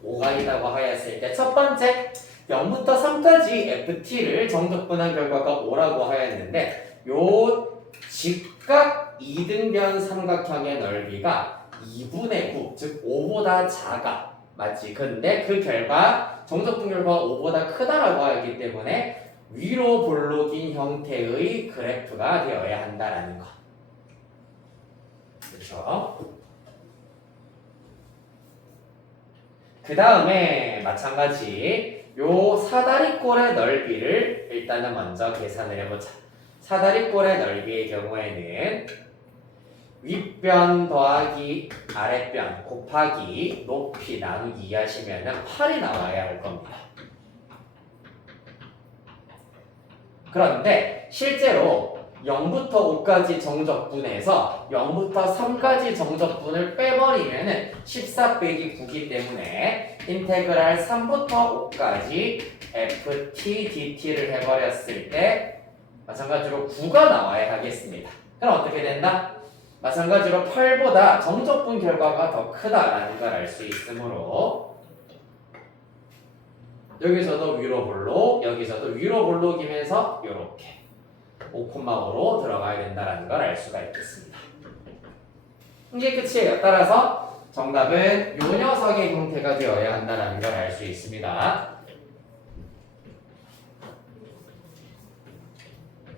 5가 있다고 하였을 때 첫 번째 0부터 3까지 FT를 정적분한 결과가 5라고 하였는데 요 직각 이등변 삼각형의 넓이가 2분의 9, 즉 5보다 작아. 맞지? 근데 그 결과 정적분 결과가 5보다 크다라고 하였기 때문에 위로 볼록인 형태의 그래프가 되어야 한다라는 거. 그렇죠? 그 다음에 마찬가지 요 사다리꼴의 넓이를 일단은 먼저 계산을 해보자. 사다리꼴의 넓이의 경우에는 윗변 더하기 아랫변 곱하기 높이 나누기 하시면 8이 나와야 할 겁니다. 그런데 실제로 0부터 5까지 정적분에서 0부터 3까지 정적분을 빼버리면은 14 빼기 9기 때문에 인테그랄 3부터 5까지 ft dt를 해버렸을 때 마찬가지로 9가 나와야 하겠습니다. 그럼 어떻게 된다? 마찬가지로 8보다 정적분 결과가 더 크다라는 걸 알 수 있으므로 여기서도 위로 볼록, 여기서도 위로 볼록이면서 이렇게 5,5로 들어가야 된다는 걸 알 수가 있겠습니다. 이게 끝이에요. 따라서 정답은 요 녀석의 형태가 되어야 한다는 걸 알 수 있습니다.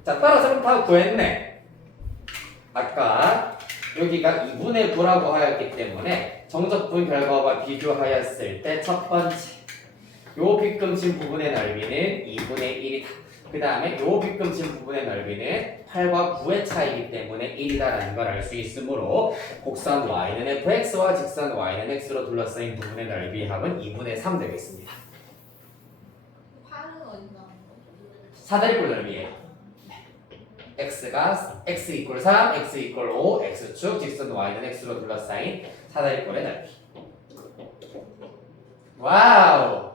자, 따라서 그럼 다 구했네. 아까 여기가 2분의 9라고 하였기 때문에 정적분 결과와 비교하였을 때 첫 번째 요 빗금친 부분의 넓이는 2분의 1이다. 그 다음에 요 빗금친 부분의 넓이는 8과 9의 차이이기 때문에 1이다라는 걸 알 수 있으므로 곡선 y는 fx와 직선 y는 x로 둘러싸인 부분의 넓이의 합은 2분의 3 되겠습니다. 팔은 어디 나온 거죠? 사다리꼴 넓이에요. x가 x 이퀄 3, x 이퀄 5, x축, 직선 y는 x로 둘러싸인 사다리꼴의 넓이. 와우!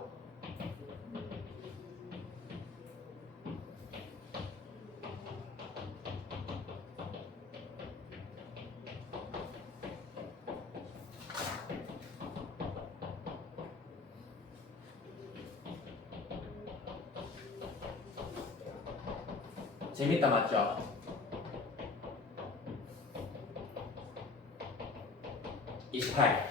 재밌다 맞죠? (28)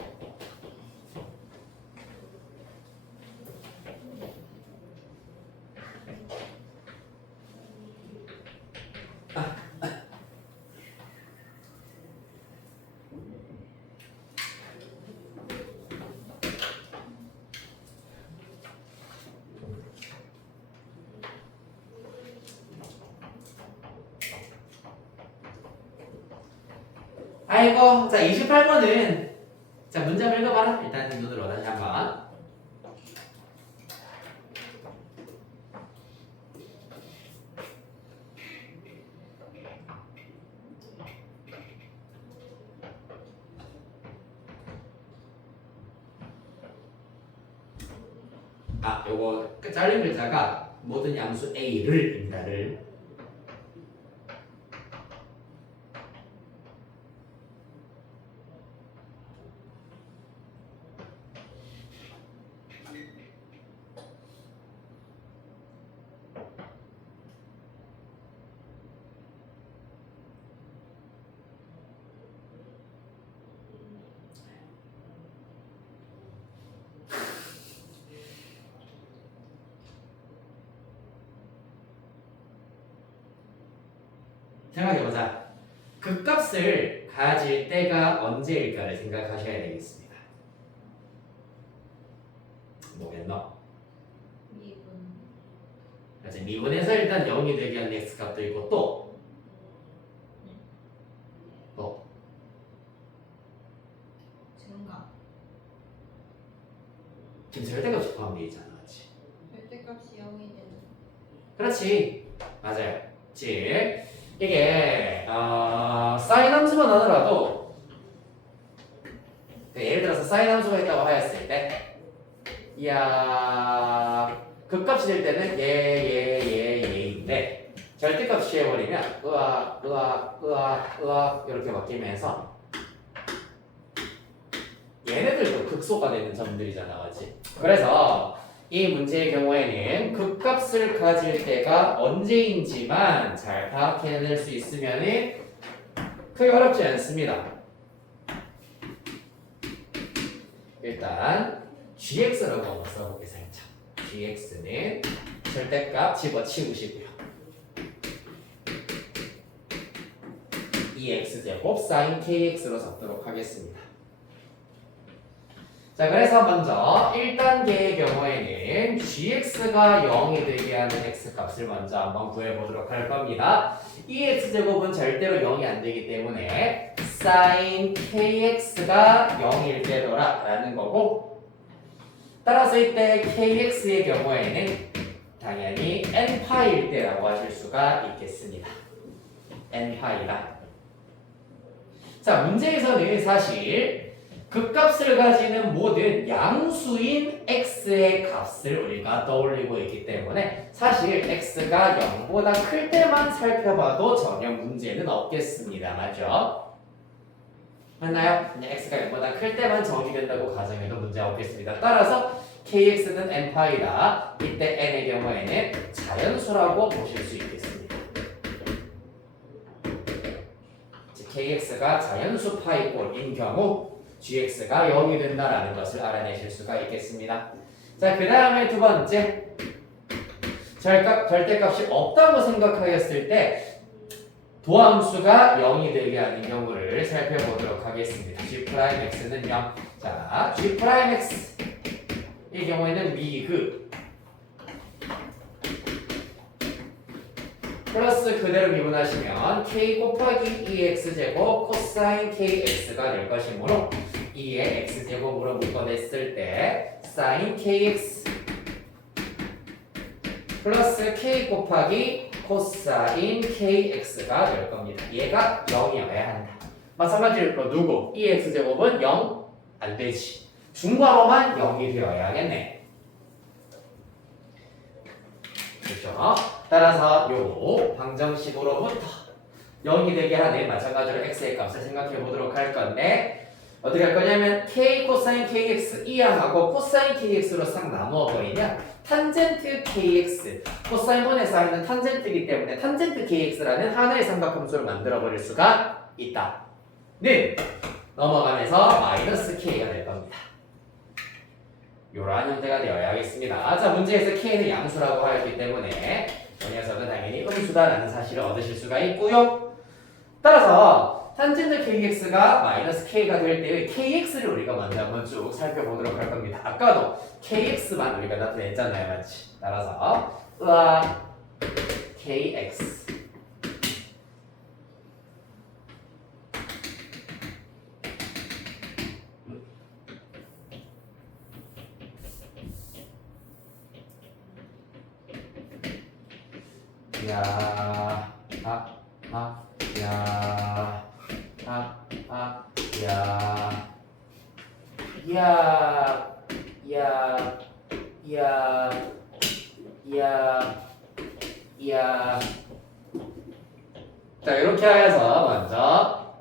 아이고, 자 28번은 자 문제 한번 읽어봐라. 일단 눈으로 다시 한번. 아, 요거 잘린 글자가 모든 양수 A를입니다. 를. 생각해보자. 극값을 가질 때가 언제일까를 생각하셔야 되겠습니다. 뭐겠노? 미분. 맞아, 미분에서 일단 0이 되게 하는 x값도 있고 또 증가. 지금 절대값이 포함되어 있잖아, 맞지? 절대값이 0이 되는. 그렇지, 맞아요. 즉 이게 사인 함수만 하더라도 예를 들어서 사인 함수가 있다고 하였을 때 이야 극값이 될 때는 얘인데 절대값이 해버리면 으악 이렇게 바뀌면서 얘네들도 극소가 되는 점들이잖아, 맞지? 그래서 이 문제의 경우에는 극값을 가질 때가 언제인지만 잘 파악해낼 수 있으면 크게 어렵지 않습니다. 일단 gx라고 한번 써볼게 살짝. gx는 절대값 집어치우시고요. 2x제곱 sin kx로 적도록 하겠습니다. 자, 그래서 먼저 1단계의 경우에는 gx가 0이 되게 하는 x값을 먼저 한번 구해보도록 할 겁니다. 이 x제곱은 절대로 0이 안 되기 때문에 sin kx가 0일 때더라 라는 거고, 따라서 이때 kx의 경우에는 당연히 n파일 때라고 하실 수가 있겠습니다. n파이다. 자, 문제에서는 사실 극값을 가지는 모든 양수인 x의 값을 우리가 떠올리고 있기 때문에 사실 x가 0보다 클 때만 살펴봐도 전혀 문제는 없겠습니다. 맞죠? 맞나요? 그냥 x가 0보다 클 때만 정의된다고 가정해도 문제 없겠습니다. 따라서 kx는 n파이다. 이때 n의 경우에는 자연수라고 보실 수 있겠습니다. kx가 자연수 파이꼴인 경우 gx가 0이 된다라는 것을 알아내실 수가 있겠습니다. 자, 그 다음에 두 번째, 절대값이 없다고 생각하였을 때 도함수가 0이 되게 하는 경우를 살펴보도록 하겠습니다. g'x는 0. 자, g'x 이 경우에는 미그 플러스 그대로 미분하시면 k 곱하기 2x제곱 코사인 kx가 될 것이므로 2의 x제곱으로 묶어냈을 때 사인 kx 플러스 k 곱하기 코사인 kx가 될 겁니다. 얘가 0이어야 한다. 마찬가지로 누구? 2x제곱은 0 안 되지. 중괄호만 0이 되어야겠네. 그렇죠? 따라서 요 방정식으로부터 0이 되게 하는 마찬가지로 x의 값을 생각해 보도록 할 건데 어떻게 할 거냐면 k 코사인 kx 이 항하고 코사인 kx로 싹 나누어 버리면 탄젠트 kx 코사인분의 사인은 탄젠트이기 때문에 탄젠트 kx라는 하나의 삼각함수를 만들어 버릴 수가 있다. 는 넘어가면서 마이너스 k가 될 겁니다. 이러한 형태가 되어야겠습니다. 자, 문제에서 k는 양수라고 하였기 때문에 이 녀석은 당연히 음수다라는 사실을 얻으실 수가 있고요. 따라서 탄젠트 kx가 마이너스 k가 될 때의 kx를 우리가 먼저 한번 쭉 살펴보도록 할 겁니다. 아까도 kx만 우리가 나타냈잖아요, 맞지? 따라서 kx 자, 이렇게 하여서 먼저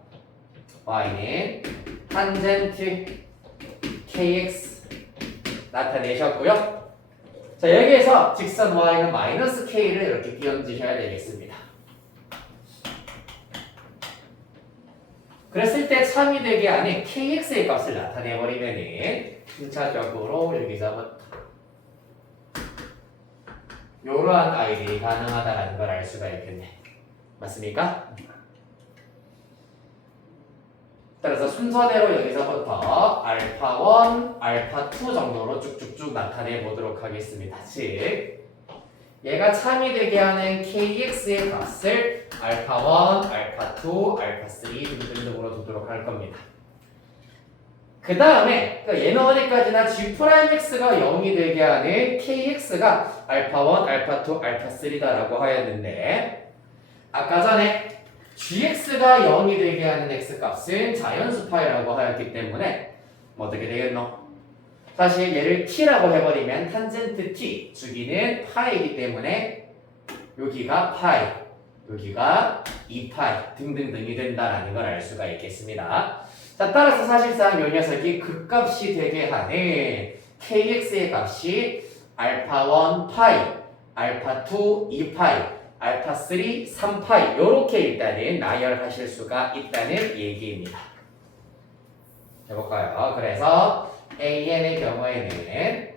y는 탄젠트 kx 나타내셨고요. 자, 여기에서 직선 y는 마이너스 k를 이렇게 끼얹으셔야 되겠습니다. 그랬을 때 참이 되게 안에 kx의 값을 나타내버리면은 순차적으로 여기서부터 이러한 아이들이 가능하다는 걸 알 수가 있겠네. 맞습니까? 따라서 순서대로 여기서부터 알파1, 알파2 정도로 쭉쭉쭉 나타내 보도록 하겠습니다. 즉, 얘가 참이 되게 하는 kx의 값을 알파1, 알파2, 알파3 등등으로 두도록 할 겁니다. 그 다음에 얘는 어디까지나 g'x가 0이 되게 하는 kx가 알파1, 알파2, 알파3다라고 하였는데 아까 전에 gx가 0이 되게 하는 x값은 자연수파이라고 하였기 때문에 뭐 어떻게 되겠노? 사실 얘를 t라고 해버리면 탄젠트 t, 주기는 파이이기 때문에 여기가 파이, 여기가 2파이 등등등이 된다라는 걸 알 수가 있겠습니다. 자, 따라서 사실상 이 녀석이 극값이 되게 하는 kx의 값이 알파1 파이, 알파2 2파이, 알파3 3파이 요렇게 일단은 나열하실 수가 있다는 얘기입니다. 해볼까요? 그래서 AN의 경우에는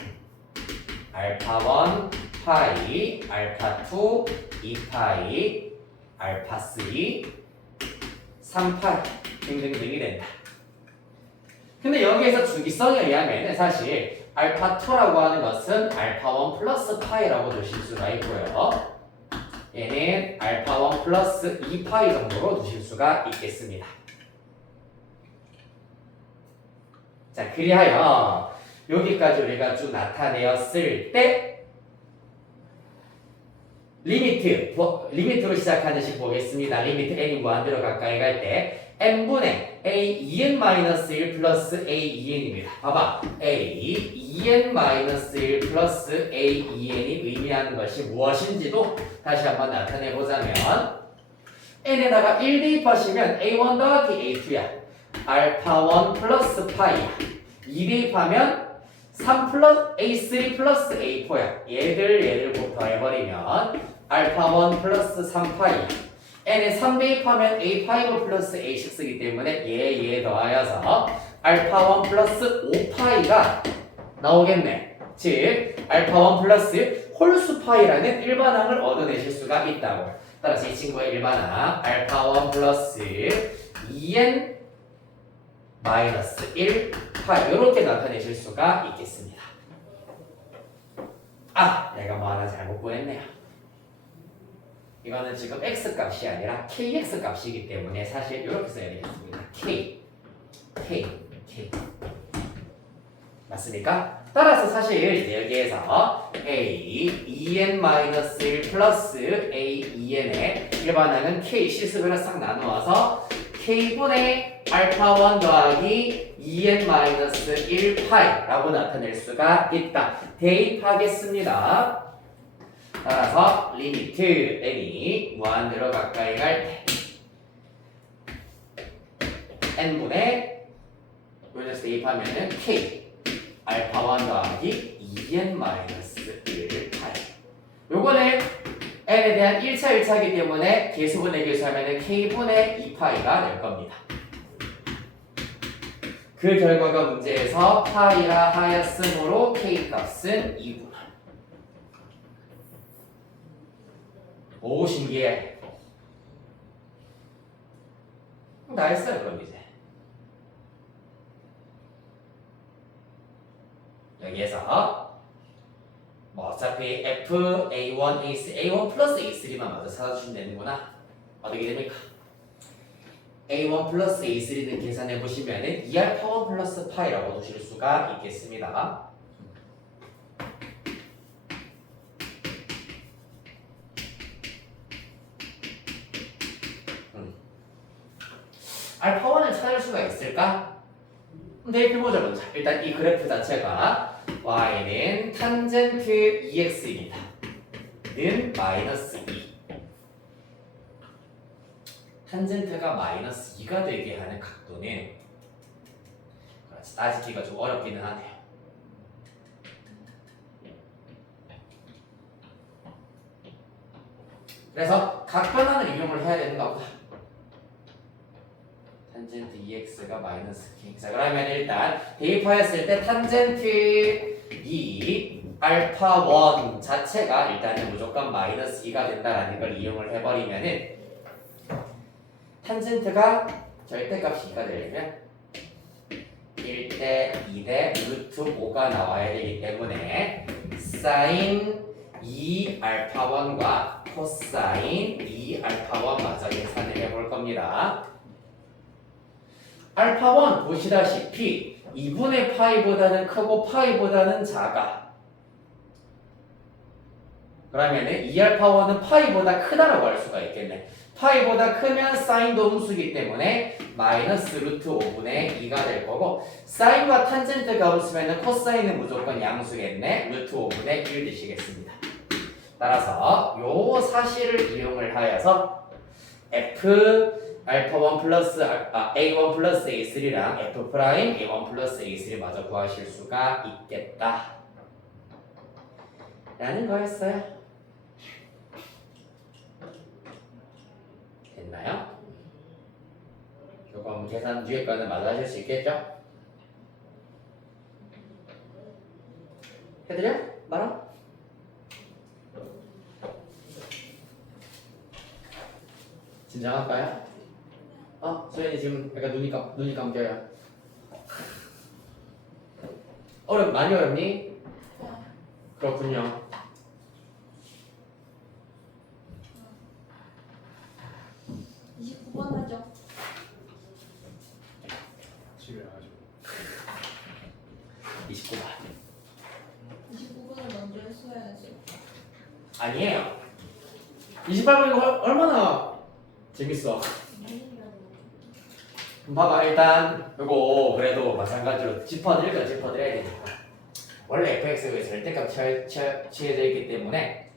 알파1 파이, 알파2 2파이, 알파3 3파이 등등등이 된다. 근데 여기에서 주기성에 의하면 사실 알파2라고 하는 것은 알파1 플러스 파이라고 두실 수가 있고요. 얘는 알파1 플러스 2파이 정도로 두실 수가 있겠습니다. 자, 그리하여 여기까지 우리가 쭉 나타내었을 때 리미트로 시작하는 식 보겠습니다. 리미트 n이 무한대로 가까이 갈 때 n분의 a 2n-1 플러스 a 2n입니다. 봐봐. a 2n-1 플러스 a 2n이 의미하는 것이 무엇인지도 다시 한번 나타내 보자면 n에다가 1 대입하시면 a1 더하기 a2야. 알파 1 플러스 파이야. 2 대입하면 3 플러스 a3 플러스 a4야. 얘들 곱해버리면 알파 1 플러스 3파이야. n에 3 대입하면 a5 플러스 a6이기 때문에 얘 더하여서 알파 1 플러스 5파이가 나오겠네. 즉 알파 1 플러스 홀수파이라는 일반항을 얻어내실 수가 있다고. 따라서 이 친구의 일반항 알파 1 플러스 2n 마이너스 1파이 이렇게 나타내실 수가 있겠습니다. 아, 내가 뭐 하나 잘못 구했네요. 이거는 지금 x 값이 아니라 kx 값이기 때문에 사실 이렇게 써야 되겠습니다. k 맞습니까? 따라서 사실 여기에서 a 2n-1 플러스 a 2n의 일반항은 k 실수별로 싹 나누어서 k분의 알파 1 더하기 2n-1파이라고 나타낼 수가 있다. 대입하겠습니다. 따라서 리미트 n이 무한대로 가까이 갈 때 n분의 요녀서 대입하면은 k 알파 1 더하기 2n-1파이. 요거는 n에 대한 1차이기 때문에 계수분의 계수하면은 k분의 2파이가 될 겁니다. 그 결과가 문제에서 파이라 하였으므로 k 값은 2구나. 오, 신기해. 다 했어요, 그럼 이제. 여기에서 뭐 어차피 f, a1, a1 플러스 a3만 먼저 찾아주시면 되는구나. 어떻게 됩니까? a1 플러스 a3는 계산해 보시면은 2알파1 플러스 파이라고 두실 수가 있겠습니다. 알파1을 찾을 수가 있을까? 대입해보자 먼저. 일단 이 그래프 자체가 y는 탄젠트 2x입니다. 는 마이너스 2. 탄젠트가 마이너스 2가 되게 하는 각도는 그렇지, 따지기가 좀 어렵기는 하네요. 그래서 각변환을 이용을 해야 되는가 보다. 탄젠트 2x가 마이너스 k. 자, 그러면 일단 대입하였을 때 탄젠트 2 알파 1 자체가 일단은 무조건 마이너스 2가 된다라는 걸 이용을 해버리면은 탄젠트가 절대값이 2가 되려면 1대 2대 루트 5가 나와야 되기 때문에 사인 2 알파 1과 코사인 2 알파 1 마저 계산을 해볼 겁니다. 알파 1 보시다시피 2분의 파이보다는 크고 파이보다는 작아. 그러면은 2알파1은 파이보다 크다라고 할 수가 있겠네. 파이보다 크면 사인도 음수기 때문에 마이너스 루트 5분의 2가 될 거고, 사인과 탄젠트가 음수면은 코사인은 무조건 양수겠네. 루트 5분의 1 되시겠습니다. 따라서 요 사실을 이용을 하여서 f 알파1 플러스 a1 플러스 a3랑 f 프라임 a1 플러스 a3 마저 구하실 수가 있겠다 라는 거였어요. 됐나요? 조금 계산 뒤에 거는 마저 하실 수 있겠죠? 해드려? 말아? 진정할까요? 소연이 지금 약간 눈이 감겨요. 많이 어렵니? 그렇군요. 하죠. 집에 가죠. 29번. 29분을 먼저 했어야지. 아니에요. 28번이고 얼마나 재밌어. 봐봐 일단 요거 그래도 마찬가지로 짚어드려야 되니까 원래 fx의 절대값 취해져 있기 때문에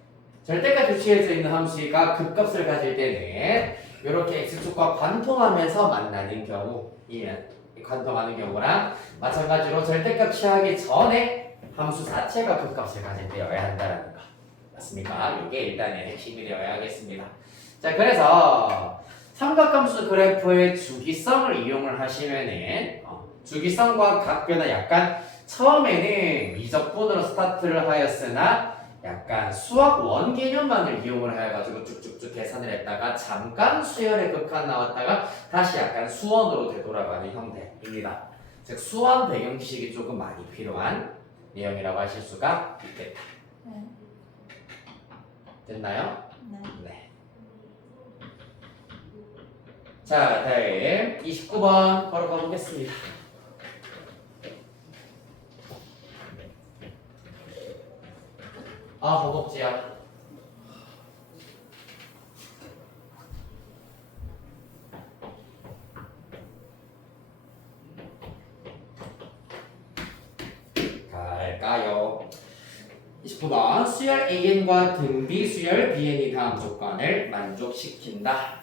절대값이 취해져 있는 함수가 극값을 가질 때는 이렇게 x축과 관통하면서 만나는 경우이면 관통하는 경우랑 마찬가지로 절대값 취하기 전에 함수 자체가 극값을 가질 때여야 한다는 거 맞습니까? 이게 일단의 핵심이 되어야 하겠습니다. 자 그래서 삼각함수 그래프의 주기성을 이용을 하시면은 주기성과 각변은 약간 처음에는 미적분으로 스타트를 하였으나 약간 수학 원 개념만을 이용을 해가지고 쭉쭉쭉 계산을 했다가 잠깐 수열의 극한 나왔다가 다시 약간 수원으로 되돌아가는 형태입니다. 즉 수원 배경 지식이 조금 많이 필요한 내용이라고 하실 수가 있겠다. 네. 됐나요? 네. 네. 자, 다음 29번 바로 가보겠습니다. 아, 허벅지야. 갈까요? 29번 수열 AN과 등비 수열 BN이 다음 조건을 만족시킨다.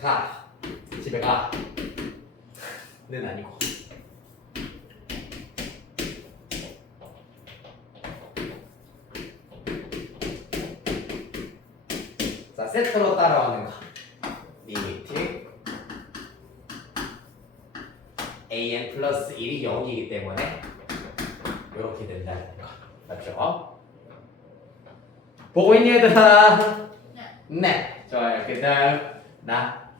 가. 집에 가. 는 아니고. 자, 세트로 따라오는 거. 리미트 AN 플러스 1이 0이기 때문에 이렇게 된다는 거. 맞죠? 보고 있니 얘들아? 네. 좋아요. 그 다음 나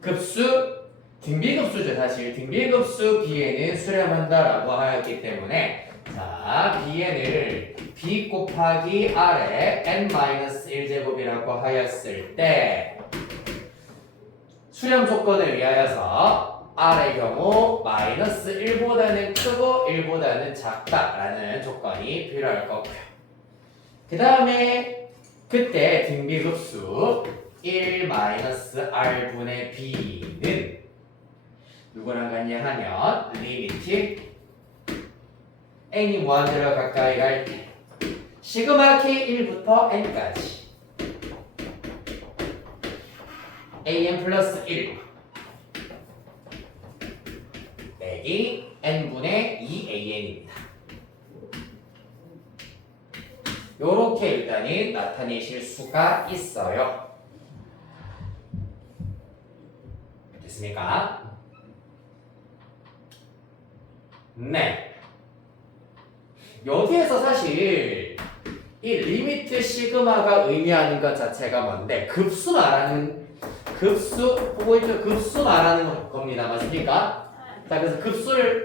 급수 등비급수죠. 사실 등비급수 Bn은 수렴한다라고 하였기 때문에 자 Bn을 B 곱하기 R에 n-1제곱이라고 하였을 때 수렴 조건을 위하여서 R의 경우 마이너스 1보다는 크고 1보다는 작다라는 조건이 필요할 거고요. 그 다음에 그때 등비급수 1-R분의 B는 누구랑 같냐 하면 리미트 n이 무한대로 가까이 갈 때 시그마 k1부터 n까지 an 플러스 1 빼기 n분의 2an입니다. 요렇게 일단은 나타내실 수가 있어요. 됐습니까? 네. 여기에서 사실 이 리미트 시그마가 의미하는 것 자체가 뭔데 급수 말하는 보고 있죠? 급수 말하는 겁니다. 맞습니까? 자 그래서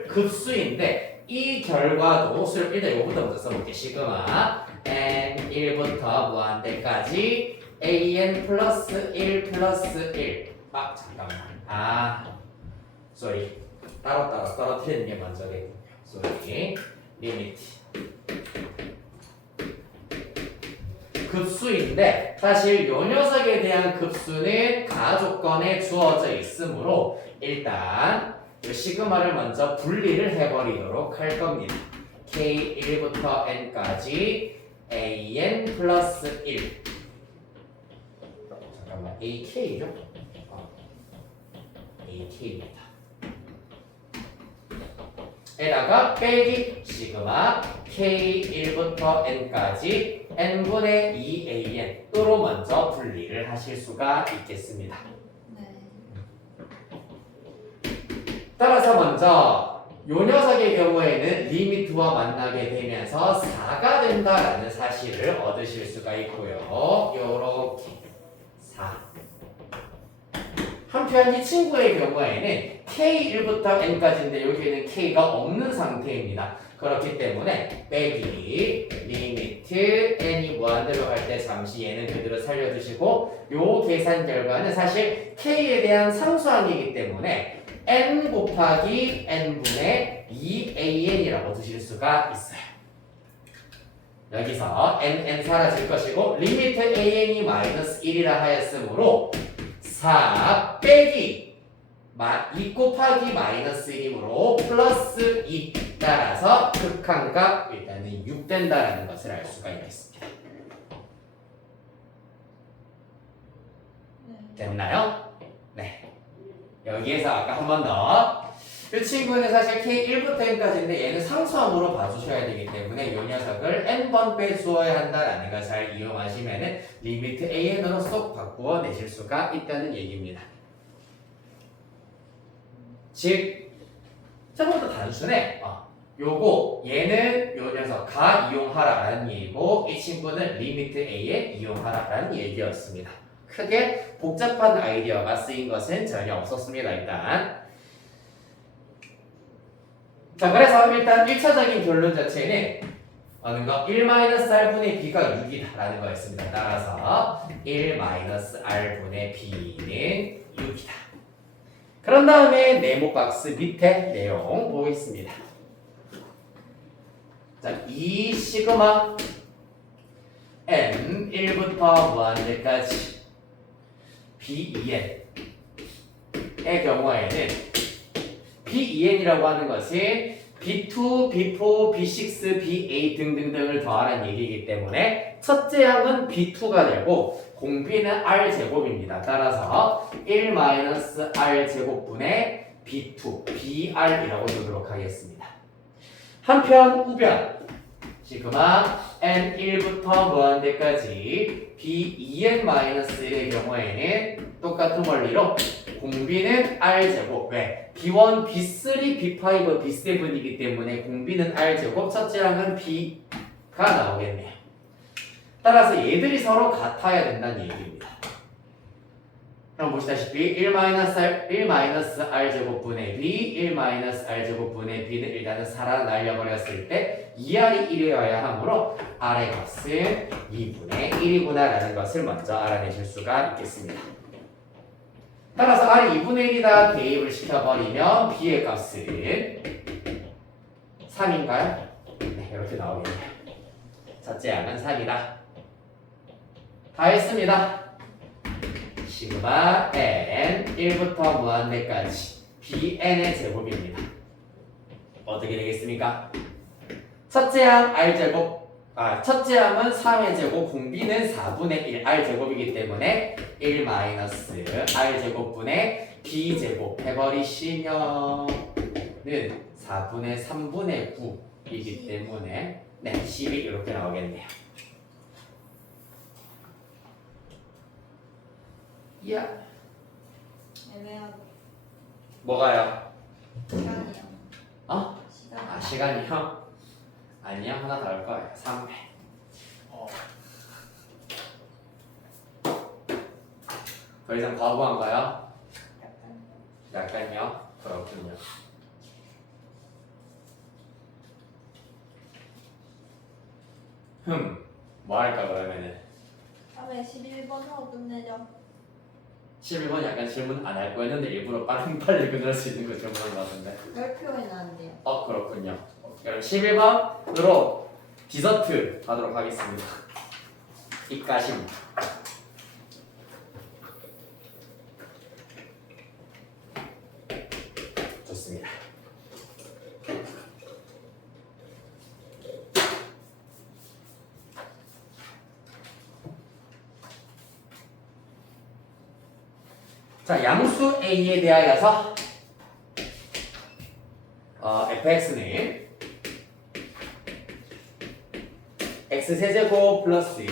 급수인데 이 결과도 일단 요거부터 먼저 써볼게. 시그마 n1부터 무한대까지 an 플러스 1 플러스 1 아 잠깐만 쏘리 따로 떨어뜨리는 게 먼저 되고 쏘리 리미트 급수인데 사실 요 녀석에 대한 급수는 가조건에 주어져 있으므로 일단 이 시그마를 먼저 분리를 해버리도록 할 겁니다. k1부터 n까지 an 플러스 1 잠깐만 ak죠? ak입니다. 에다가 빼기 시그마 k1부터 n까지 n분의 2an으로 먼저 분리를 하실 수가 있겠습니다. 네. 따라서 먼저 요 녀석의 경우에는 리미트와 만나게 되면서 4가 된다라는 사실을 얻으실 수가 있고요. 요렇게 4. 한편 이 친구의 경우에는 K1부터 N까지인데 여기에는 K가 없는 상태입니다. 그렇기 때문에 빼기 리미트 N이 무한대로 갈 때 잠시 얘는 그대로 살려주시고 요 계산 결과는 사실 K에 대한 상수항이기 때문에 N 곱하기 N분의 2AN이라고 드실 수가 있어요. 여기서 n 사라질 것이고 리미트 an이 마이너스 1이라 하였으므로 4 빼기 2 곱하기 마이너스 1이므로 플러스 2 따라서 극한값 일단은 6 된다라는 것을 알 수가 있겠습니다. 됐나요? 네. 여기에서 아까 한 번 더. 이 친구는 사실 K1부터 N까지인데 얘는 상수함으로 봐주셔야 되기 때문에 이 녀석을 N번 빼주어야 한다라는 걸 잘 이용하시면은 리미트 AN으로 쏙 바꾸어 내실 수가 있다는 얘기입니다. 즉, 저번부터 단순해. 요거 얘는 요 녀석 가 이용하라라는 얘기고 이 친구는 리미트 A에 이용하라라는 얘기였습니다. 크게 복잡한 아이디어가 쓰인 것은 전혀 없었습니다. 일단 자 그래서 일단 1차적인 결론 자체는 어느 거 1-R분의 B가 6이다 라는 거였습니다. 따라서 1-R분의 B는 6이다. 그런 다음에 네모 박스 밑에 내용 보겠습니다. 자, 2 시그마 n 1부터 무한대까지 B2n의 경우에는 B2n이라고 하는 것은 B2, B4, B6, B8 등등등을 더하라는 얘기이기 때문에 첫째 항은 B2가 되고 공비는 R제곱입니다. 따라서 1-R제곱분의 B2, BR이라고 두도록 하겠습니다. 한편 우변 시그마 n1부터 무한대까지 b2n-1의 경우에는 똑같은 원리로 공비는 R제곱 왜? B1, B3, B5, B7이기 때문에 공비는 R제곱 첫째 항은 B가 나오겠네요. 따라서 얘들이 서로 같아야 된다는 얘기입니다. 그럼 보시다시피 1-R제곱분의 B, 1-R제곱분의 B는 일단은 살아날려버렸을 때 2R이 1이어야 하므로 R의 값은 2분의 1이구나 라는 것을 먼저 알아내실 수가 있겠습니다. 따라서 R이 2분의 1이다 대입을 시켜버리면 B의 값은 3인가요? 네, 이렇게 나오겠네요. 첫째 항은 3이다. 다 했습니다. 시그마 n 1부터 무한대까지 bn의 제곱입니다. 어떻게 되겠습니까? 첫째 항 r제곱 첫째 항은 3의 제곱 공비는 4분의 1 r제곱이기 때문에 1-r제곱분의 b제곱 해버리시면은 4분의 3분의 9이기 때문에 네 10이 이렇게 나오겠네요. 야. 애매하고 뭐가요? 시간이요. 시간. 시간이요? 아니요, 하나 더 할 거예요. 3회. 더 이상 과부한가요? 약간요? 그렇군요. 뭐 할까 그러면은? 다음에 11번 하고 끝내죠. 11번 약간 질문 안 할 거였는데 일부러 빨리 끝낼 수 있는 거 질문한 것 같은데. 별표에는 안 돼요. 그렇군요. 그럼 11번으로 디저트 하도록 하겠습니다. 입가심. 좋습니다. 자, 양수 A에 대하여서 fx는 x세제곱 플러스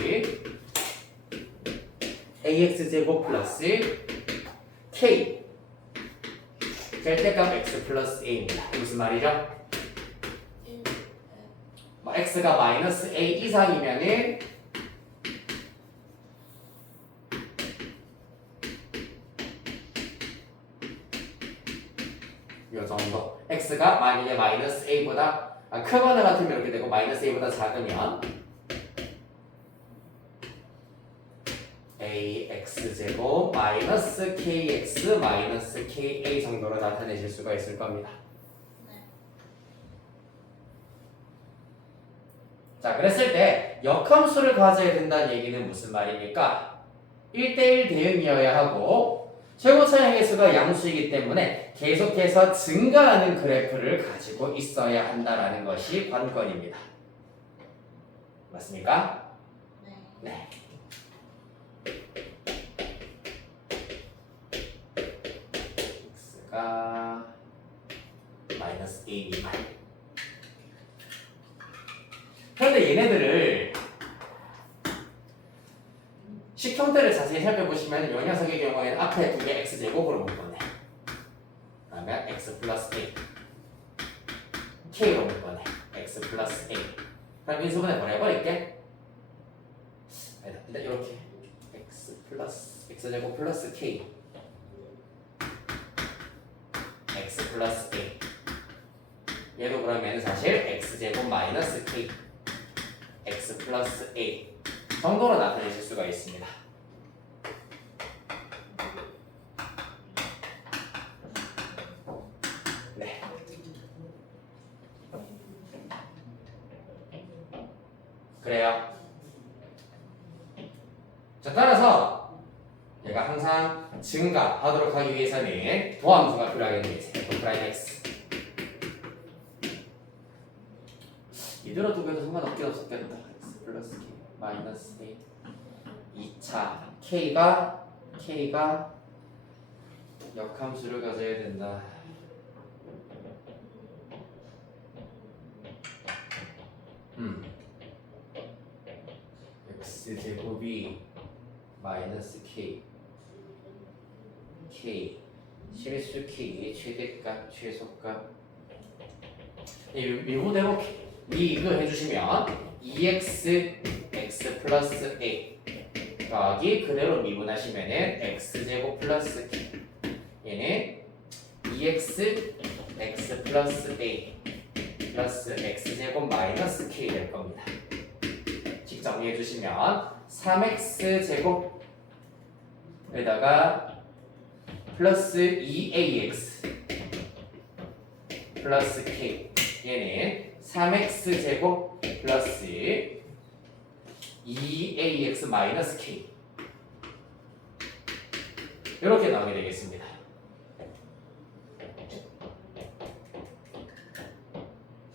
ax제곱 플러스 k 절대값 x 플러스 a입니다. 무슨 말이죠? x가 마이너스 a 이상이면은 요 정도. x가 만약에 마이너스 a보다 크거나 같으면 이렇게 되고 마이너스 a보다 작으면 ax제곱 마이너스 kx 마이너스 ka 정도로 나타내실 수가 있을 겁니다. 자, 그랬을 때 근데 역함수를 가져야 된다는 얘기는 무슨 말입니까? 1대1 대응이어야 하고 최고차의 횟수가 양수이기 때문에 계속해서 증가하는 그래프를 가지고 있어야 한다라는 것이 관건입니다. 맞습니까? 네. 네. x가 마이너스 a 미만. 그런데 얘네들을 식 형태를 자세히 살펴보시면 요 녀석의 경우에는 앞에 두 개 x제곱으로 묶었네. 그러면 x 플러스 a k로 묶었네. x 플러스 a. 그럼 인수분해 뭘 해버릴게? 아니다, 일단 이렇게 x 플러스 x제곱 플러스 k x 플러스 a. 얘도 그러면 사실 x제곱 마이너스 k x 플러스 a 정도로 나타내실 수가 있습니다. 네. 그래요. 자, 따라서 얘가 항상 증가하도록 하기 위해서는 도함수가 필요하겠네요. f 프라임 x. 이대로 두개도 상관없긴 없었겠다. x 플러스 k 마이너스 a 2차 k가 역함수를 가져야 된다. x제곱이 마이너스 k 실수 k의 최대값 최소값 이 미분대로 이거 해주시면 2x x 플러스 a 더하기 그대로 미분하시면은 x제곱 플러스 k 얘는 2x x 플러스 a 플러스 x제곱 마이너스 k 될 겁니다. 직접 정리해주시면 3x 제곱에다가 플러스 2ax 플러스 k 얘는 3x 제곱 플러스 2ax 마이너스 k 이렇게 나오게 되겠습니다.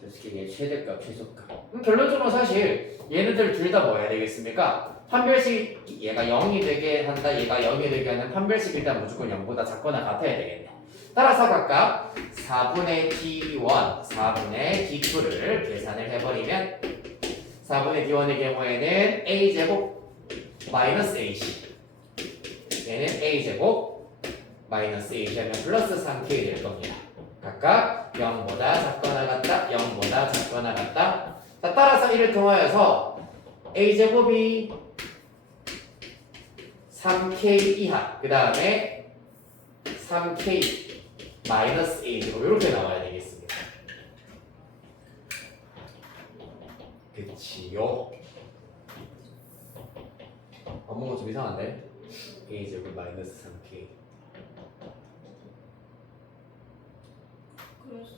솔직히 최대값 최소값 결론적으로 사실 얘네들 둘 다 뭐 해야 되겠습니까? 판별식 얘가 0이 되게 한다 얘가 0이 되게 하는 판별식 일단 무조건 0보다 작거나 같아야 되겠네. 따라서 각각 4분의 d1, 4분의 d2를 계산을 해버리면 4분의 d1의 경우에는 a제곱 마이너스 ac 얘는 a제곱 마이너스 ac 하면 플러스 3k 될 겁니다. 각각 0보다 작거나 같다 0보다 작거나 같다. 자, 따라서 이를 통하여서 a제곱이 3k 이하 그 다음에 3k 마이너스 a제곱 이렇게 나와야 되겠습니다. 그치요? 뭔가 좀 이상한데? a제곱 마이너스 3k 그래서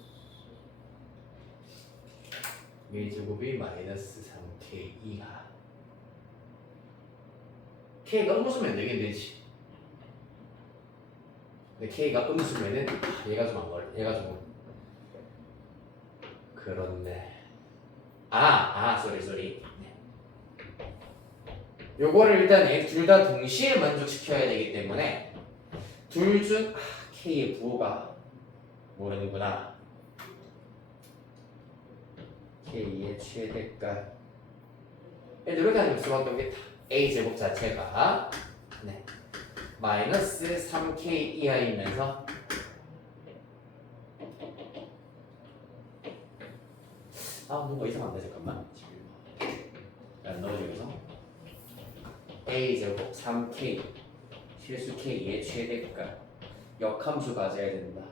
a제곱이 마이너스 3k 이하 k가 음수면 되긴 되지. 근데 k가 음수면은 얘가 좀 안 걸려. 얘가 좀 그렇네. 쏘리. 요거를 일단 둘 다 동시에 만족시켜야 되기 때문에 둘 중 k의 부호가 모르는구나. k의 최대값 이렇게 하면 수밖에 없겠다. a제곱 자체가 마이너스 3k 이하이면서 뭔가 이상한데 잠깐만 안 넣어줘 여기서 a제곱 3k 실수 k의 최대값 역함수 가져야 된다.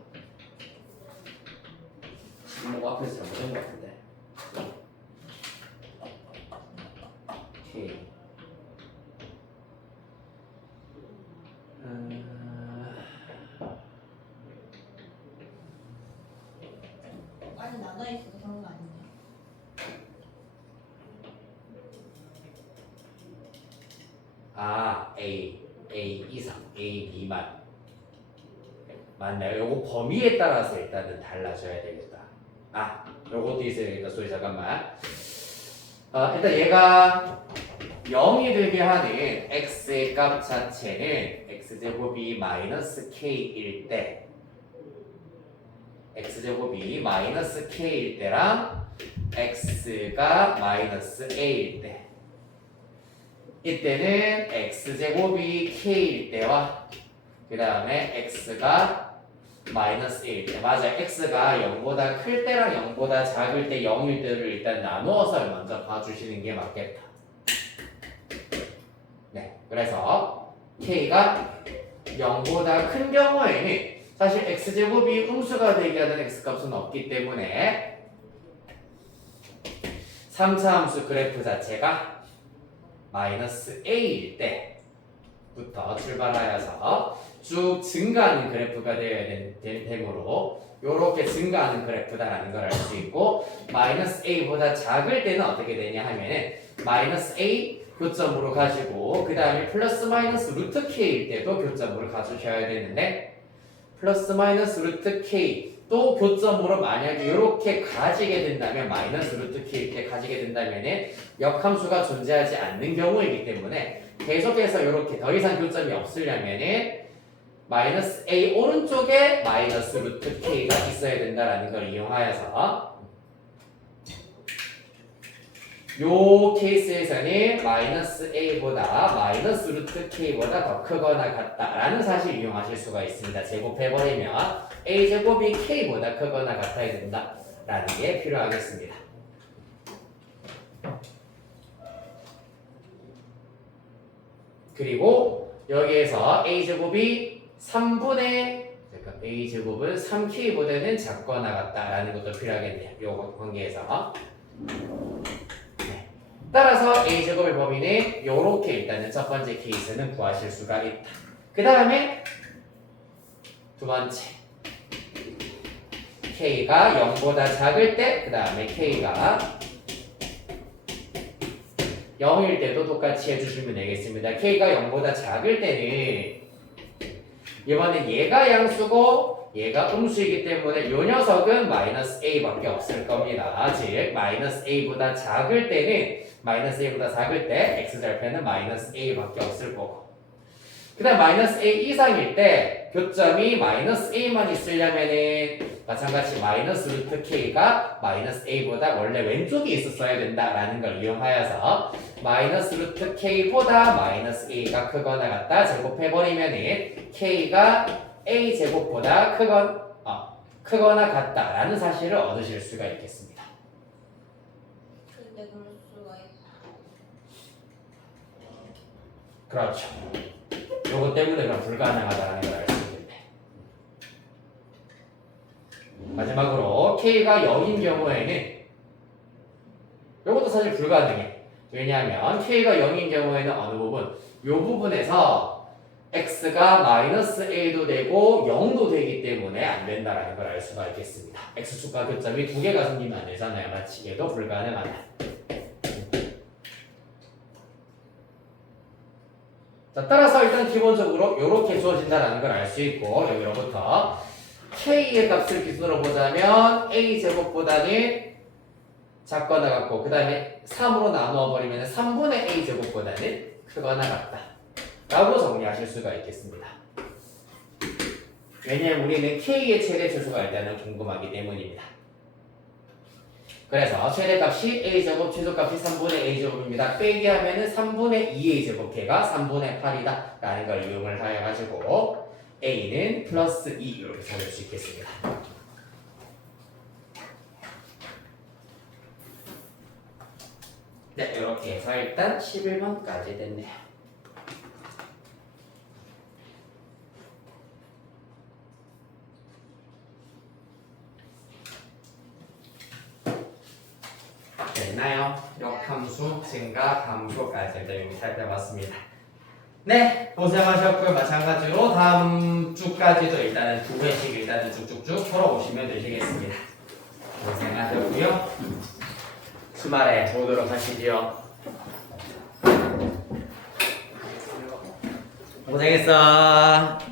지금 뭐 앞에서 잘못된 것 같은데 k 많이 나눠 있어서 그런 거 아니냐? A 이상, A 미만. 맞나요? 요거 범위에 따라서 일단은 달라져야 되겠다. 요것도 있어야겠다. 소리 잠깐만. 일단 얘가 0이 되게 하는 x의 값 자체는 x제곱이 마이너스 k일 때 x제곱이 마이너스 k일 때랑 x가 마이너스 a일 때 이때는 x제곱이 k일 때와 그 다음에 x가 마이너스 1일 때 맞아요. x가 0보다 클 때랑 0보다 작을 때 0일 때를 일단 나누어서 먼저 봐주시는 게 맞겠다. 네, 그래서 k가 0보다 큰 경우에는 사실 x제곱이 음수가 되게 하는 x값은 없기 때문에 3차 함수 그래프 자체가 마이너스 a일 때부터 출발하여서 쭉 증가하는 그래프가 되어야 되므로 이렇게 증가하는 그래프다라는 걸 알 수 있고 마이너스 a보다 작을 때는 어떻게 되냐 하면은 마이너스 a 교점으로 가지고 그 다음에 플러스 마이너스 루트 k일 때도 교점으로 가주셔야 되는데 플러스 마이너스 루트 k 또 교점으로 만약에 이렇게 가지게 된다면 마이너스 루트 k일 때 가지게 된다면은 역함수가 존재하지 않는 경우이기 때문에 계속해서 이렇게 더 이상 교점이 없으려면은 마이너스 a 오른쪽에 마이너스 루트 k가 있어야 된다라는 걸 이용하여서 요 케이스에서는 마이너스 a보다 마이너스 루트 k보다 더 크거나 같다라는 사실을 이용하실 수가 있습니다. 제곱해버리면 a제곱이 k보다 크거나 같아야 된다라는 게 필요하겠습니다. 그리고 여기에서 a제곱이 3분의 a제곱은 3k보다는 작거나 같다라는 것도 필요하겠네요. 요 관계에서. 따라서 a제곱의 범위는 요렇게 일단은 첫 번째 케이스는 구하실 수가 있다. 그 다음에 두 번째 k가 0보다 작을 때 그 다음에 k가 0일 때도 똑같이 해주시면 되겠습니다. k가 0보다 작을 때는 이번엔 얘가 양수고 얘가 음수이기 때문에 이 녀석은 마이너스 a밖에 없을 겁니다. 즉 마이너스 a보다 작을 때는 마이너스 a보다 작을 때 x절편은 마이너스 a밖에 없을 거고 그 다음 마이너스 a 이상일 때 교점이 마이너스 a만 있으려면은 마찬가지 마이너스 루트 k가 마이너스 a보다 원래 왼쪽에 있었어야 된다라는 걸 이용하여서 마이너스 루트 k보다 마이너스 a가 크거나 같다 제곱해버리면은 k가 a 제곱보다 크거나 같다라는 사실을 얻으실 수가 있겠습니다. 근데 그럴 수가 있어. 그렇죠. 요거 때문에 그럼 불가능하다는 걸 알 수 있는데 마지막으로 k가 0인 경우에는 요것도 사실 불가능해. 왜냐하면 k가 0인 경우에는 어느 부분? 요 부분에서 x가 마이너스 a도 되고 0도 되기 때문에 안 된다라는 걸 알 수가 있겠습니다. x축과 교점이 두 개가 생기면 안 되잖아요. 마치 얘도 불가능하다. 자, 따라서 일단 기본적으로 이렇게 주어진다라는 걸 알 수 있고 여기로부터 k의 값을 기준으로 보자면 a 제곱보다는 작거나 같고 그 다음에 3으로 나누어 버리면 3분의 a 제곱보다는 크거나 같다 라고 정리하실 수가 있겠습니다. 왜냐하면 우리는 k의 최대 최소가 일단은 궁금하기 때문입니다. 그래서 최대값이 a제곱, 최소값이 3분의 a제곱입니다. 빼기 하면은 3분의 2a제곱 걔가 3분의 8이다 라는 걸 이용을 하여가지고 a는 플러스 2 이렇게 찾을 수 있겠습니다. 네, 이렇게 해서 일단 11번까지 됐네요. 됐나요? 역함수, 증가, 함수까지 일단 살펴봤습니다. 네, 고생하셨고요. 마찬가지로 다음 주까지도 일단은 두 회씩 일단은 쭉쭉쭉 풀어오시면 되시겠습니다. 고생하셨고요. 주말에 보도록 하시죠. 고생했어.